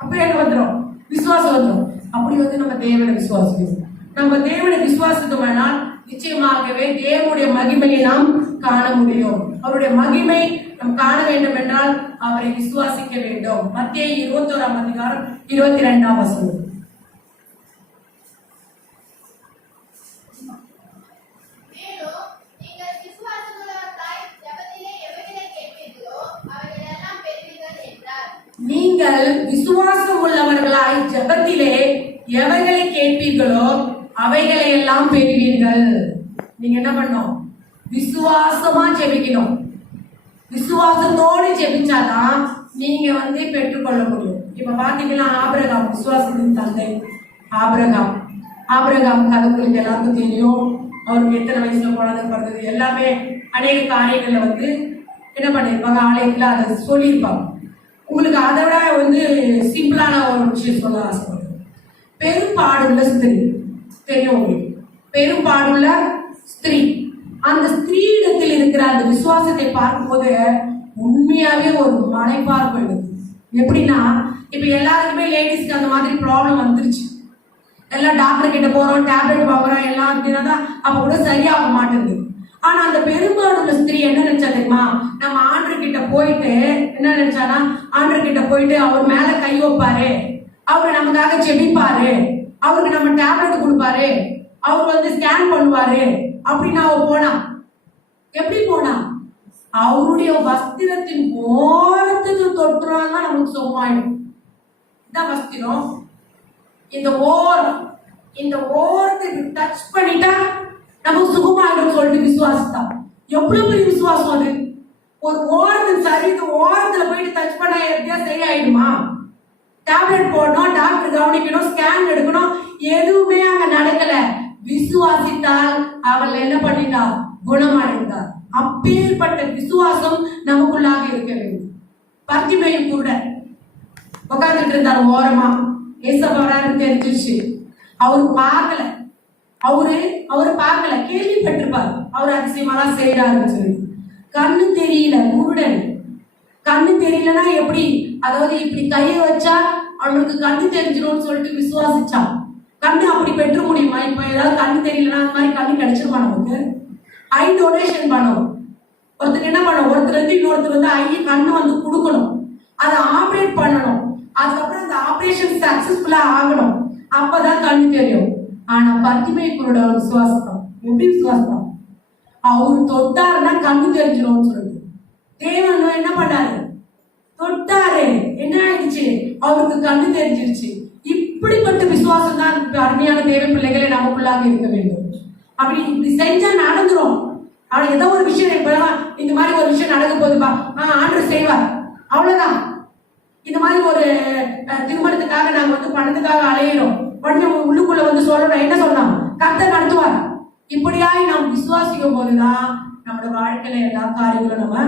அப்பவே என்ன வந்துடும்? விசுவாசம் வந்துடும். அப்படி வந்து நம்ம தேவனை விசுவாசிக்கணும். நம்ம தேவனை விசுவாசித்தோம்னால் நிச்சயமாகவே தேவனுடைய மகிமையை நாம் காண முடியும். அவருடைய மகிமை நாம் காண வேண்டும் என்றால் அவரை விசுவாசிக்க வேண்டும். மத்தேயு 21ஆம் அதிகாரம் 22ஆம் வசனம். நீங்கள் விசுவாசம் உள்ளவர்களாய் ஜெபத்திலே எவைகளை கேட்பீர்களோ அவைகளை எல்லாம் பெறுவீர்கள். நீங்க என்ன பண்ணணும்? விசுவாசமா ஜெபிக்கணும். விசுவாசத்தோடு ஜெபிச்சாதான் நீங்க வந்து பெற்றுக்கொள்ள முடியும். இப்ப பாத்தீங்கன்னா ஆபிரகாம், விசுவாசத்தின் தந்தை ஆபிரகாம் கதை உங்களுக்கு எல்லாருக்கும் தெரியும். அவருக்கு எத்தனை வயசுல குழந்தை பிறந்தது எல்லாமே அநேக காரியங்கள்ல வந்து என்ன பண்ணிருப்பாங்க, ஆலயத்துல அதை சொல்லியிருப்பாங்க. உங்களுக்கு அதை விட வந்து சிம்பிளான ஒரு விஷயம் சொல்ல ஆசைப்படுறேன். பெரும்பாடுள்ள ஸ்திரீ தெரியும் உங்களுக்கு. பெரும்பாடுள்ள ஸ்திரீ, அந்த ஸ்திரீயிடத்தில் இருக்கிற அந்த விசுவாசத்தை பார்க்கும்போது உண்மையாவே ஒரு மலைப்பார்ப்பு எழுது. எப்படின்னா, இப்ப எல்லாருக்குமே லேடிஸ்க்கு அந்த மாதிரி ப்ராப்ளம் வந்துருச்சு. எல்லாம் டாக்டர் கிட்ட போறோம், டேப்லெட் வாங்குறோம், எல்லாம் அப்படின்னா அப்ப கூட சரியாக மாட்டேங்குது. ஆனா அந்த பெரும்பாடுள்ள ஸ்திரீ என்ன நினைச்சா தெரியுமா? நம்ம ஆண்டவர் கிட்ட போயிட்டு என்ன நினைச்சானா, ஆண்டவர் கிட்ட போயிட்டு அவர் மேல கை வைப்பாரு, அவரு நமக்காக ஜெபிப்பாரு, அவருக்கு நம்ம டேப்லெட் கொடுப்பாரு, அவர் வந்து ஸ்கேன் பண்ணுவாரு அப்படின்னு அவ போனா. எப்படி போனா? அவருடைய வஸ்திரத்தின் ஓரத்துக்கு தொட்டுறாங்க, நமக்கு சுகமாயிடும். இதான் வஸ்திரம். இந்த ஓரத்துக்கு டச் பண்ணிட்டா நமக்கு சுகமாயிடும் சொல்லிட்டு விசுவாசத்தா. எவ்வளவு பெரிய விசுவாசம் அது! ஒரு ஓரத்தில் சரி, ஓரத்துல போயிட்டு டச் பண்ணா எப்படியா சரியாயிடுமா? டேப்லெட் போடணும், டாக்டர் கவனிக்கணும், ஸ்கேன் எடுக்கணும், எதுவுமே அங்க நடக்கல. விசுவாசித்தால் அவள் என்ன பண்ணிட்டா? குணமடைந்தார். அப்பேற்பட்ட விசுவாசம் நமக்குள்ளாக இருக்க வேண்டும். பர்திமேயு கூட உட்கார்ந்துட்டு இருந்தார் ஓரமா. ஏசப்பாரான்னு தெரிஞ்சிருச்சு. அவரு பார்க்கல, அவரு பார்க்கல, கேள்விப்பட்டிருப்பார் அவர் அதிசயமாலாம் செய்யறாருன்னு சொல்லி. கண்ணு தெரியல, குருடன். கண்ணு தெரியலன்னா எப்படி, அதாவது இப்படி கையை வச்சா அவனுக்கு கண்ணு தெரிஞ்சிடும்னு சொல்லிட்டு விசுவாசிச்சான். கண்ணு அப்படி பெற்ற முடியுமா? இப்ப ஏதாவது கண்ணு தெரியலன்னா அந்த மாதிரி கண்ணு கிடைச்சிருமா நமக்கு? ஐ டொனேஷன் பண்ணணும். ஒருத்தர் என்ன பண்ணணும், ஒருத்தர் வந்து இன்னொருத்தர் வந்து கண்ணு வந்து கொடுக்கணும், அதை ஆப்ரேட் பண்ணணும், அதுக்கப்புறம் அந்த ஆப்ரேஷன் சக்சஸ்ஃபுல்லா ஆகணும், அப்பதான் கண்ணு தெரியும். ஆனா பர்த்திமேயுவோட விசுவாசம் எப்படி விசுவாசம், அவரு தொட்டாருன்னா கண்ணு தெரிஞ்சிடும் சொல்லிட்டு தேவன் என்ன பண்ணாரு, தொட்டாரு, என்ன ஆயிடுச்சு, அவருக்கு கண்ணு தெரிஞ்சிருச்சு. இப்படிப்பட்ட விசுவாசம் தான் அருமையான தேவ பிள்ளைகளை நமக்குள்ளாக இருக்க வேண்டும். அப்படி இப்படி செஞ்சா நடந்துரும். அவன் ஏதோ ஒரு விஷயம் இந்த மாதிரி ஒரு விஷயம் நடக்க போகுதுப்பா, ஆண்டவர் செய்வார், அவ்வளவுதான். இந்த மாதிரி ஒரு திருமணத்துக்காக நாங்க வந்து பணத்துக்காக அலையிறோம், உடனே உள்ளுக்குள்ள வந்து சொல்லணும், என்ன சொன்னோம், கர்த்தர் நடத்துவார். இப்படியாய் நாம் விசுவாசிக்கும் போதுதான் நம்மளோட வாழ்க்கையில எல்லா காரியங்களும் நம்ம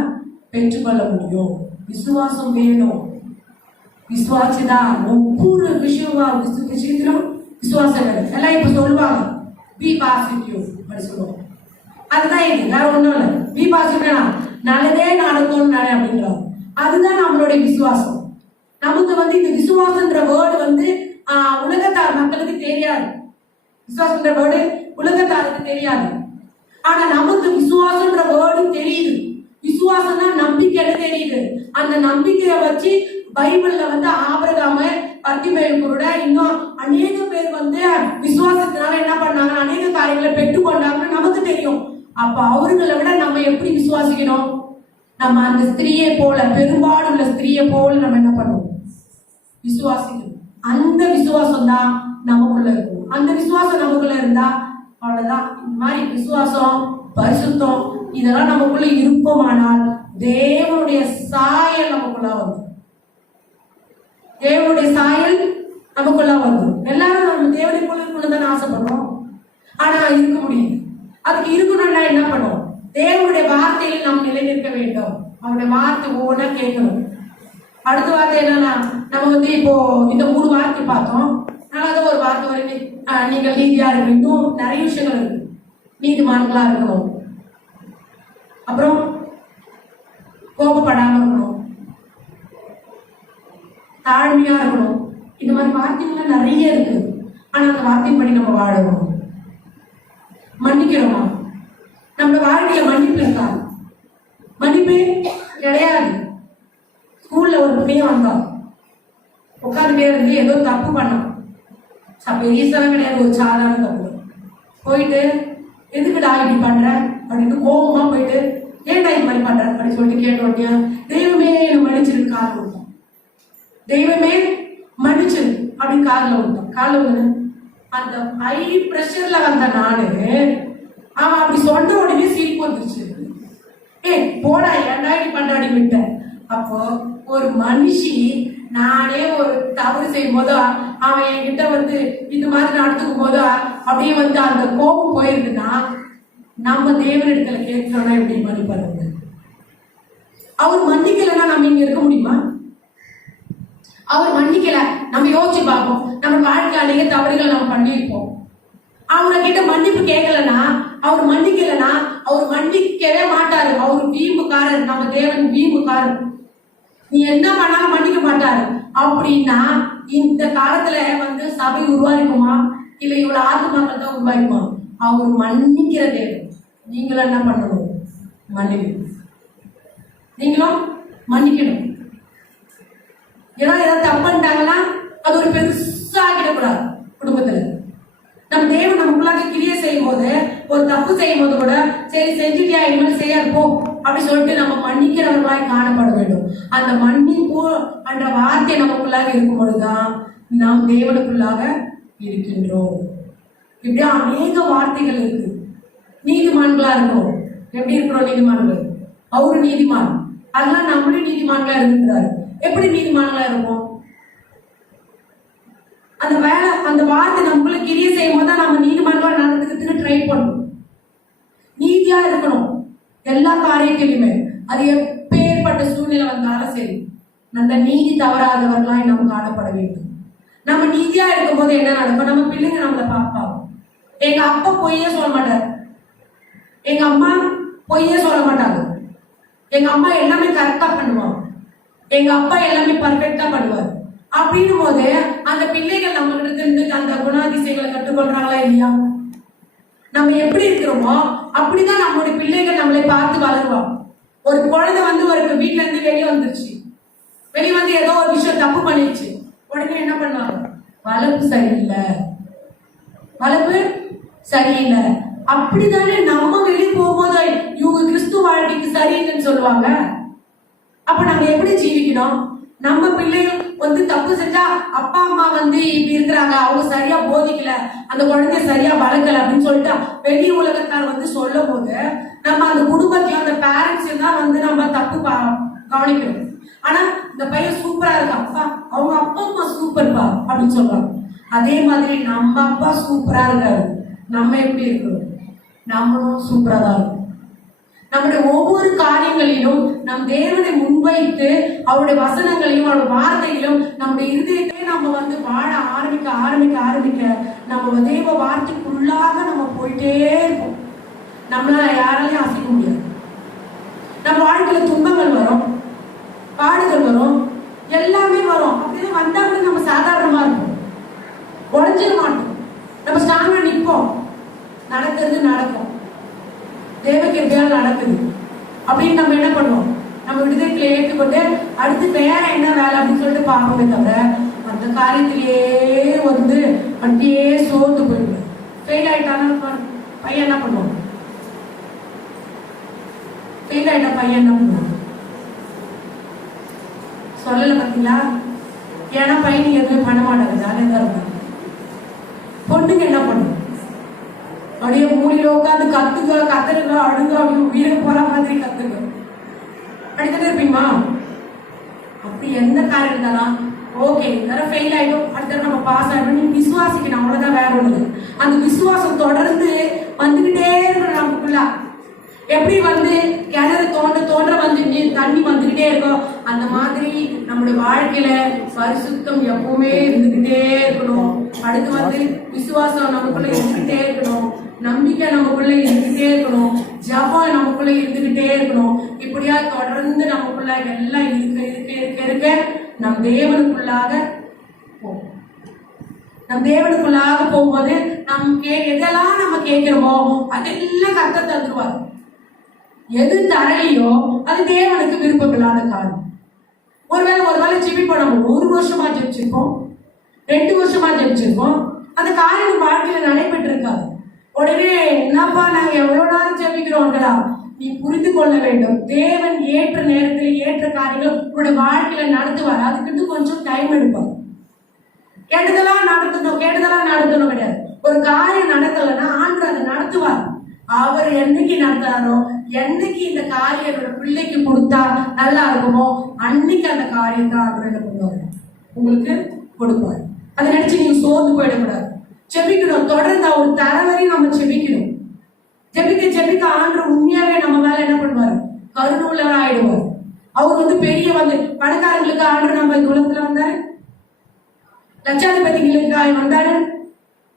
பெற்றுக்கொள்ள முடியும். விசுவாசம் வேணும். விசுவாசிதான் ஒவ்வொரு விஷயத்திலும் விசுவாசம் வேணும். எல்லாம் இப்ப சொல்லுவாங்க பி பாசிட்டிவ் அப்படி சொல்லுவாங்க. அதுதான் இது, வேற ஒண்ணும் இல்லை. பி பாசிட்டிவ் நல்லதே நடக்கும் அப்படின்றாங்க. அதுதான் நம்மளுடைய விசுவாசம். நமக்கு வந்து இந்த விசுவாசன்ற வேர்டு வந்து உலகத்தார் மக்களுக்கு தெரியாது. விசுவாசன்ற வேர்டு உலகத்தாருக்கு தெரியாது. ஆனா நமக்கு விசுவாசன்ற வேர்டு தெரியுது. விசுவாசம்னா நம்பிக்கைன்னு தெரியுது. அந்த நம்பிக்கையை வச்சு பைபிள்ல வந்து ஆபிரகாம பர்த்திமேயுவோட இன்னும் அநேக பேர் வந்து விசுவாசத்தினால என்ன பண்ணாங்க, அநேக காரியங்களை பெற்றுக்கொண்டாங்கன்னு நமக்கு தெரியும். அப்ப அவர்களை விட நம்ம எப்படி விசுவாசிக்கணும், நம்ம அந்த ஸ்திரீயை போல, பெரும்பாலும் உள்ள ஸ்திரீயை போல நம்ம என்ன பண்ணுவோம், விசுவாசிக்கணும். அந்த விசுவாசம் தான் நமக்குள்ள இருக்கும். அந்த விசுவாசம் நமக்குள்ள இருந்தா அவ்வளவுதான். இந்த மாதிரி விசுவாசம், பரிசுத்தம் இதெல்லாம் நமக்குள்ள இருப்போமானால் தேவனுடைய சாயல் நமக்குள்ள வரும். தேவனுடைய சாயல் நமக்குள்ள வரும். எல்லாரும் நம்ம தேவனை போல இருக்கணும்னு ஆசைப்படுறோம், ஆனா இருக்க முடியும். அதுக்கு இருக்கணும்னா என்ன பண்ணுவோம், தேவனுடைய வார்த்தையில் நாம் நிலைநிற்க வேண்டும். அவருடைய வார்த்தை ஒவ்வொன்றா கேட்கணும். அடுத்த வார்த்தை என்னன்னா, நம்ம வந்து இப்போ இந்த 3 வார்த்தை பார்த்தோம். நாலாவது ஒரு வார்த்தை வரைக்கும் நீங்கள் நீதியா இருக்கணும். இன்னும் நிறைய விஷயங்கள் இருக்கு. நீதிமான்களா இருக்கணும், அப்புறம் கோபப்படாம இருக்கணும், தாழ்மையா இருக்கணும். இந்த மாதிரி வார்த்தைகள் நிறைய இருக்கு. ஆனா அந்த வார்த்தைப்படி நம்ம வாழணும். மன்னிக்கிறோமா? நம்ம வாழ்க்கையில மன்னிப்பு இருக்கா? மன்னிப்பே கிடையாது. ஸ்கூல்ல ஒரு பையன் வந்தான், உட்காந்துட்டே இருந்து ஏதோ தப்பு பண்ணான். பெரியசெல்லாம் கிடையாது, ஒரு சாதாரண தப்பு. போயிட்டு எதுக்குடா இப்படி பண்ற அப்படின்னு கோபமா போயிட்டு, ஏன்டா இது மாதிரி பண்ற அப்படின்னு சொல்லிட்டு கேட்ட உடனே தெய்வமே என்ன மன்னிச்சிரு காலில் விட்டான். தெய்வமே மன்னிச்சிரு அப்படின்னு காலில் விட்டான். காலில் விடு. அந்த ஹை பிரஷர்ல வந்த நானு அவன் அப்படி சொன்ன உடனே சிரிப்பு வந்துருச்சு. போடா ஏன்டா இப்படி பண்றாடி விட்டேன். அப்போ ஒரு மனுஷி நானே ஒரு தவறு செய்யும் போதோ அவன் என்கிட்ட வந்து இது மாதிரி நடத்துக்கும் போதோ அப்படியே வந்து அந்த கோபம் போயிருக்குன்னா நம்ம தேவனிடத்துல கேட்கிறோம்னா எப்படி மன்னிப்பாரு? அவர் மன்னிக்கலைன்னா நம்ம இங்க இருக்க முடியுமா? அவர் மன்னிக்கல, நம்ம யோசிச்சு பார்ப்போம். நம்ம வாழ்க்கையில் அநேக தவறுகள் நம்ம பண்ணியிருப்போம். அவங்க கிட்ட மன்னிப்பு கேட்கலன்னா, அவர் மன்னிக்கலன்னா அவர் மன்னிக்கவே மாட்டாரு. அவர் வீம்புக்காரர். நம்ம தேவன் வீம்புக்காரர். நீ என்ன பண்ணாலும் மன்னிக்க மாட்டாரு. அப்படின்னா இந்த காலத்துல வந்து சபை உருவாக்குமா இல்ல இவ்வளவு ஆத்மாக்கள் தான் உருவாக்குமா? அவர் மன்னிக்கிற தேவன். நீங்களும் என்ன பண்ணணும்? மன்னிக்கணும். நீங்களும் மன்னிக்கணும். ஏன்னா ஏதாவது தப்பு பண்ணிட்டாங்கன்னா அது ஒரு பெருசா ஆகிடக்கூடாது. குடும்பத்துல நம்ம தேவன் நமக்குள்ளாக கிரியை செய்யும் போது, ஒரு தப்பு செய்யும் போது கூட சரி செஞ்சுட்டியா, இனிமேல் செய்யாது போ அப்படி சொல்லிட்டு நம்ம மன்னிக்கிறவர்களாய் காணப்பட வேண்டும். அந்த மன்னிப்பு என்ற வார்த்தை நமக்குள்ளாக இருக்கும் பொழுதுதான் நாம் தேவனுக்குள்ளாக இருக்கின்றோம். இப்படியா அநேக வார்த்தைகள் இருக்கு. நீதிமான்களா இருக்கிறோம். எப்படி இருக்கிறோம்? நீதிமான்கள். அவரு நீதிமான், அதெல்லாம் நம்மளும் நீதிமான்களா இருக்கிறாரு. எப்படி நீதிமான்களா இருப்போம்? அந்த வேலை, அந்த வார்த்தை நமக்குள்ள கிரியை செய்யும் போது தான் நம்ம நீதிமான்களா நடந்துக்கிறதுக்கு ட்ரை பண்ணணும். நீதியா இருக்கணும் எல்லா காரியத்திலுமே. அது எப்பேற்பட்ட சூழ்நிலை வந்தாலும் சரி, அந்த நீதி தவறாதவர்களாய் நம்ம காணப்பட வேண்டும். நம்ம நீதியா இருக்கும் போது என்ன நடக்கும்? நம்ம பிள்ளைங்க நம்மளை பார்ப்பாங்க. எங்க அப்பா பொய்யே சொல்ல மாட்டாரு, எங்க அம்மா பொய்யே சொல்ல மாட்டாங்க, எங்க அம்மா எல்லாமே கரெக்டா பண்ணுவாங்க. எங்க அப்பா எல்லாமே பர்ஃபெக்டா பண்ணுவார் அப்படின்னும் போது அந்த பிள்ளைகள் நம்மகிட்ட இருந்து அந்த குணாதிசயங்களை கற்றுக்கொள்றாங்களா இல்லையா? நம்ம எப்படி இருக்கிறோமோ அப்படிதான் நம்மளுடைய பிள்ளைகள் நம்மளை பார்த்து வளருவாங்க. ஒரு குழந்தை வந்து ஒரு வீட்டுல இருந்து வெளியே வந்துருச்சு, வெளியே வந்து ஏதோ ஒரு விஷயம் தப்பு பண்ணிடுச்சு, உடனே என்ன பண்ணுவாங்க? வளர்ப்பு சரியில்லை, வளர்ப்பு சரியில்லை. அப்படித்தானே நம்ம வெளியே போகும்போது இவங்க கிறிஸ்துவ வாழ்க்கைக்கு சரியில்லைன்னு சொல்லுவாங்க. அப்ப நம்ம எப்படி ஜீவிக்கணும்? நம்ம பிள்ளைகள் வந்து தப்பு செஞ்சா அப்பா அம்மா வந்து இப்படி இருக்கிறாங்க, அவங்க சரியா போதிக்கல, அந்த குழந்தைய சரியா வளர்க்கல அப்படின்னு சொல்லிட்டு வெளி உலகத்தார் வந்து சொல்லும் போது நம்ம அந்த குடும்பத்துல அந்த பேரண்ட்ஸ் தான் வந்து நம்ம தப்பு கவனிக்கணும். ஆனா இந்த பையன் சூப்பரா இருக்கா, அப்பா அவங்க அப்பா அம்மா சூப்பர்ப்பா அப்படின்னு சொல்றாங்க. அதே மாதிரி நம்ம அப்பா சூப்பரா இருக்காரு, நம்ம எப்படி இருக்கிறோம்? நம்மளும் சூப்பரா தான் இருக்கும். நம்முடைய ஒவ்வொரு காரியங்களிலும் நம் தேவனை முன்வைத்து அவருடைய வசனங்களையும் அவருடைய வார்த்தையிலும் நம்முடைய இருதயத்தை நம்ம வந்து வாழ ஆரம்பிக்க ஆரம்பிக்க ஆரம்பிக்க நம்ம தேவ வார்த்தைக்குள்ளாக நம்ம போயிட்டே இருப்போம். நம்மளால யாராலையும் அசைக்க முடியாது. நம்ம வாழ்க்கையில துன்பங்கள் வரும், பாடுகள் வரும், எல்லாமே வரும். அப்படின்னு வந்தா கூட நம்ம சாதாரணமா இருப்போம், உடஞ்சிட மாட்டோம், நம்ம ஸ்ட்ராங்கா நிற்போம். நடக்கிறது நடக்கும், தேவகிருபையால் நடக்குது அப்படின்னு நம்ம என்ன பண்ணுவோம்? நம்ம விடுதலை ஏற்றுக்கொண்டு அடுத்து வேற என்ன வேலை அப்படின்னு சொல்லிட்டு பார்ப்போமே தவிர அந்த காரியத்திலேயே வந்து அப்படியே சோர்ந்து போயிடுவேன். ஃபெயில் ஆயிட்டான பையன் என்ன பண்ணுவோம்? ஃபெயில் ஆயிட்ட பையன் என்ன பண்ணுவோம்? சொல்லல பார்த்தீங்களா? ஏன்னா பையன் எதுவுமே பண்ண மாட்டாங்க, ஜாலியாக தான் இருப்பாங்க. பொண்ணுங்க என்ன பண்ணுவோம்? அப்படியே மூலியில உட்காந்து கத்துக்க கத்துருங்க அழுங்க அப்படி உயிரை போற மாதிரி கத்துங்க. அப்படித்தானே இருப்பீங்களா? அப்படி எந்த காரியம் இருந்தாலும் ஓகே இந்த ஃபெயில் ஆயிடும், அடுத்த நம்ம பாஸ் ஆயிடும், நீ விசுவாசிக்கணும், அவ்வளவுதான், வேற ஒண்ணு. அந்த விசுவாசம் தொடர்ந்து வந்துகிட்டே இருக்கணும் நமக்குள்ள. எப்படி வந்து கிணறு தோண்ட தோன்ற வந்து தண்ணி வந்துகிட்டே இருக்கும், அந்த மாதிரி நம்முடைய வாழ்க்கையில பரிசுத்தம் எப்பவுமே இருந்துகிட்டே இருக்கணும். அடுத்து வந்து விசுவாசம் நமக்குள்ள இருந்துகிட்டே இருக்கணும், நம்பிக்கை நமக்குள்ள இருந்துகிட்டே இருக்கணும், ஜபம் நமக்குள்ள இருந்துகிட்டே இருக்கணும். இப்படியா தொடர்ந்து நமக்குள்ள எல்லாம் இருக்க இருக்க இருக்க இருக்க நம் தேவனுக்குள்ளாக போகும். நம் தேவனுக்குள்ளாக போகும்போது எதெல்லாம் நம்ம கேட்கிறோமோ அதெல்லாம் கர்த்தர் தந்துருவார். எது தரலையோ அது தேவனுக்கு விருப்பமில்லாத காரியம். ஒருவேளை ஜெபிப்போம், நம்ம 1 வருஷமா ஜெபிச்சிருப்போம், 2 வருஷமா ஜெபிச்சிருப்போம், அந்த காரியம் வாழ்க்கையில நடைபெற்று இருக்காது. உடனே என்னப்பா நாங்க எவ்வளவு நேரம் ஜெபிக்கிறோம்டா? நீ புரிந்து கொள்ள வேண்டும், தேவன் ஏற்ற நேரத்தில் ஏற்ற காரியங்கள் உன்னோட வாழ்க்கையில நடத்துவார். அதுக்கிட்டு கொஞ்சம் டைம் எடுப்பார். கேட்டதெல்லாம் நடத்தணும் கிடையாது. ஒரு காரியம் நடக்கலைன்னா ஆண்டவர் அதை நடத்துவார். அவர் என்னைக்கு நடத்துறாரோ, என்னைக்கு இந்த காரியம் என்னோட பிள்ளைக்கு கொடுத்தா நல்லா இருக்குமோ அன்னைக்கு அந்த காரியத்தை ஆண்டவர் என்ன பண்ணுவாரு? உங்களுக்கு கொடுப்பாரு. அதை நினைச்சு நீங்க சோர்ந்து போயிடக்கூடாது. செபிக்கணும், தொடர்ந்து அவர் தரவரையும் நம்ம செபிக்கணும். ஜெபிக்க ஆண்டவர் உண்மையாவே நம்ம மேல என்ன பண்ணுவாரு? கருணூலர் ஆயிடுவார். அவர் வந்து பெரிய வந்து பணக்காரங்களுக்கு ஆண்டவர் நம்ம இந்த உலகத்துல வந்தாரு, லட்சாதிபதிகளுக்காக வந்தாரு,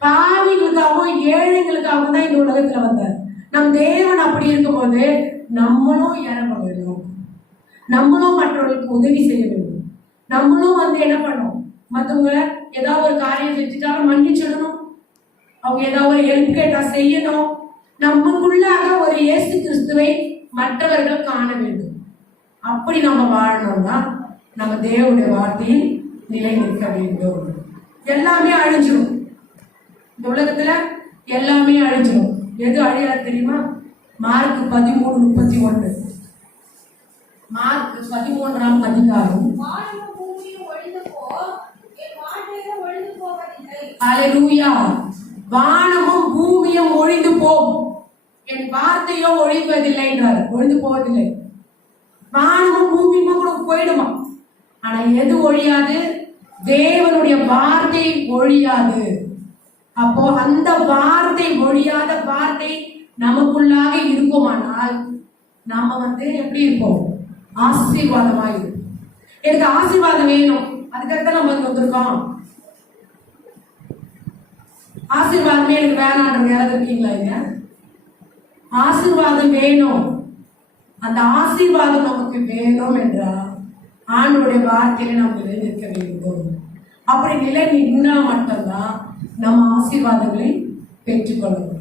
பாவிகளுக்காகவும் ஏழைகளுக்காகவும் தான் இந்த உலகத்துல வந்தார். நம் தேவன் அப்படி இருக்கும் போது நம்மளும் இறங்க வேண்டும், நம்மளும் மற்றவர்களுக்கு உதவி செய்ய வேண்டும். நம்மளும் வந்து என்ன பண்ணணும்? மற்றவங்க ஏதாவது ஒரு காரியம் செஞ்சுட்டாலும் மன்னிச்சிடணும், அவங்க ஏதாவது ஒரு ஹெல்ப் கேட்டா செய்யணும். நமக்குள்ளாக ஒரு இயேசு கிறிஸ்துவை மற்றவர்கள் காண வேண்டும். அப்படி நம்ம வாழணும்னா நம்ம தேவனுடைய வார்த்தையில் நிலை நிற்க வேண்டும். எல்லாமே அழிஞ்சிடும் இந்த உலகத்துல, எல்லாமே அழிஞ்சிடும். எது அழியாது தெரியுமா? மார்க் 13:31. மார்க் 13ஆம் அதிகாரம். ஹல்லேலூயா. வானமும் பூமியும் ஒழிந்து போகும், என் வார்த்தையோ ஒழிவதில்லை என்றார். ஒழிந்து போவதில்லை. வானமும் பூமியும் கூட போயிடுமா, ஆனா எது ஒழியாது? தேவனுடைய வார்த்தை ஒழியாது. அப்போ அந்த வார்த்தை ஒழியாத வார்த்தை நமக்குள்ளாக இருக்குமானால் நாம வந்து எப்படி இருப்போம்? ஆசீர்வாதமா இருக்கும். எனக்கு ஆசீர்வாதம் வேணும், அதுக்காக நம்ம வந்திருக்கோம். ஆசீர்வாதமே எனக்கு வேணான்ற யாராவது இருக்கீங்களா? இல்லையா? ஆசீர்வாதம் வேணும். அந்த ஆசீர்வாதம் நமக்கு வேணும் என்றா ஆண்டவருடைய வார்த்தையில நாம் நிலை நிற்க வேண்டும். அப்படி நிலை நின்னா மட்டும்தான் நம்ம ஆசீர்வாதங்களை பெற்றுக்கொள்ள முடியும்.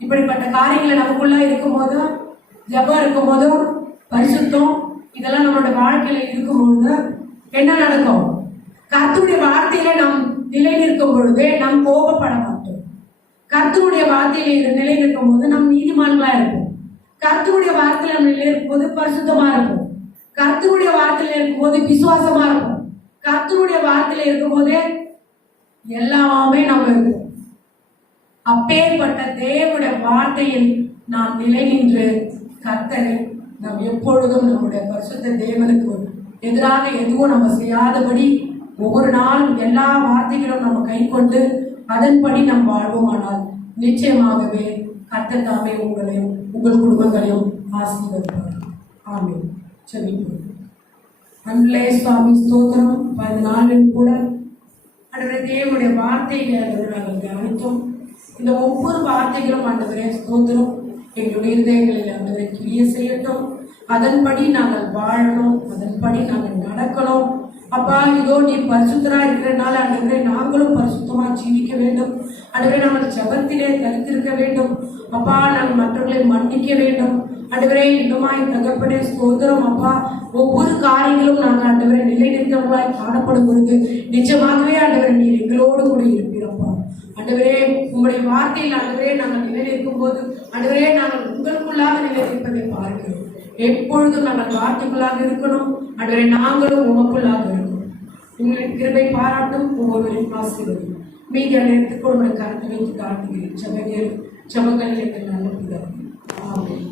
இப்படிப்பட்ட காரியங்களை நமக்குள்ள இருக்கும் போதும், ஜபம் இருக்கும் போதும், பரிசுத்தம் இதெல்லாம் நம்மளுடைய வாழ்க்கையில இருக்கும்பொழுது என்ன நடக்கும்? கர்த்தருடைய வார்த்தையில நாம் நிலை நிற்கும் பொழுது நாம் கோபப்பட மாட்டோம். கர்த்தருடைய வார்த்தையில நிலை நிற்கும் போது நாம் நீதிமான்களா இருப்போம். கர்த்தருடைய வார்த்தையில நம்ம நிலை இருக்கும் போது பரிசுத்தமா இருப்போம். கர்த்தருடைய வார்த்தையில இருக்கும் போது விசுவாசமா இருக்கும். கர்த்தருடைய வார்த்தையில இருக்கும் போதே எல்லாமே நம்ம இருக்கும். அப்பேற்பட்ட தேவனுடைய வார்த்தையில் நாம் நிலை நின்று கர்த்தரை நாம் எப்பொழுதும் நம்முடைய பரிசுத்த தேவனுக்கு எதிராக எதுவும் நம்ம செய்யாதபடி ஒவ்வொரு நாளும் எல்லா வார்த்தைகளும் நம்ம கை கொண்டு அதன்படி நாம் வாழ்வோமானால் நிச்சயமாகவே கர்த்தர் தாமே உங்களையும் உங்கள் குடும்பங்களையும் ஆசீர்வதிப்பார். ஆமென். செபிப்போம். அன்பே சுவாமி ஸ்தோத்திரம். 14 கூட ஆண்டவரே தேவனுடைய வார்த்தைகளை நாங்கள் தியானித்தோம். இந்த ஒவ்வொரு வார்த்தைகளும் ஆண்டவரே ஸ்தோத்திரம் எங்களுடைய இருதயங்களில் ஆண்டவரை கிரியை செய்யட்டும். அதன்படி நாங்கள் வாழணும், அதன்படி நாங்கள் நடக்கணும். அப்பா இதோ நீ பரிசுத்தரா இருக்கிறனால ஆண்டவரே நாங்களும் பரிசுத்தமா ஜீவிக்க வேண்டும். ஆண்டவரே நாங்கள் ஜபத்திலே தரித்திருக்க வேண்டும். அப்பா நாங்கள் மற்றவர்களை மன்னிக்க வேண்டும். ஆண்டவரே இன்னுமாய் தகப்பனே ஸ்தோத்திரம். அப்பா ஒவ்வொரு காரியங்களும் நாங்கள் ஆண்டவரை நிலை நிற்கிறவர்களாய் காணப்படும் பொழுது நிச்சயமாகவே ஆண்டவரை நீர் எங்களோடு கூட இருப்பீரப்பா. ஆண்டவரே உங்களுடைய வார்த்தையில் ஆண்டவரே நாங்கள் நிலை நிற்கும் போது ஆண்டவரே நாங்கள் உங்களுக்குள்ளாக நிலை நிற்பதை பார்க்கிறோம். எப்பொழுதும் நாங்கள் வார்த்தைக்குள்ளாக இருக்கணும். ஆண்டவரே நாங்களும் உமக்குள்ளாக இருக்கணும். உங்களின் கிருபை பாராட்டும் ஒவ்வொருவரையும் ஆசீர்வதியும். மீதியான நேரத்துக்கு உங்களுடைய கருத்து வைத்து காட்டுகிறேன். ஜபங்கள் எங்கள் நல்ல பிதாவே. ஆமென்.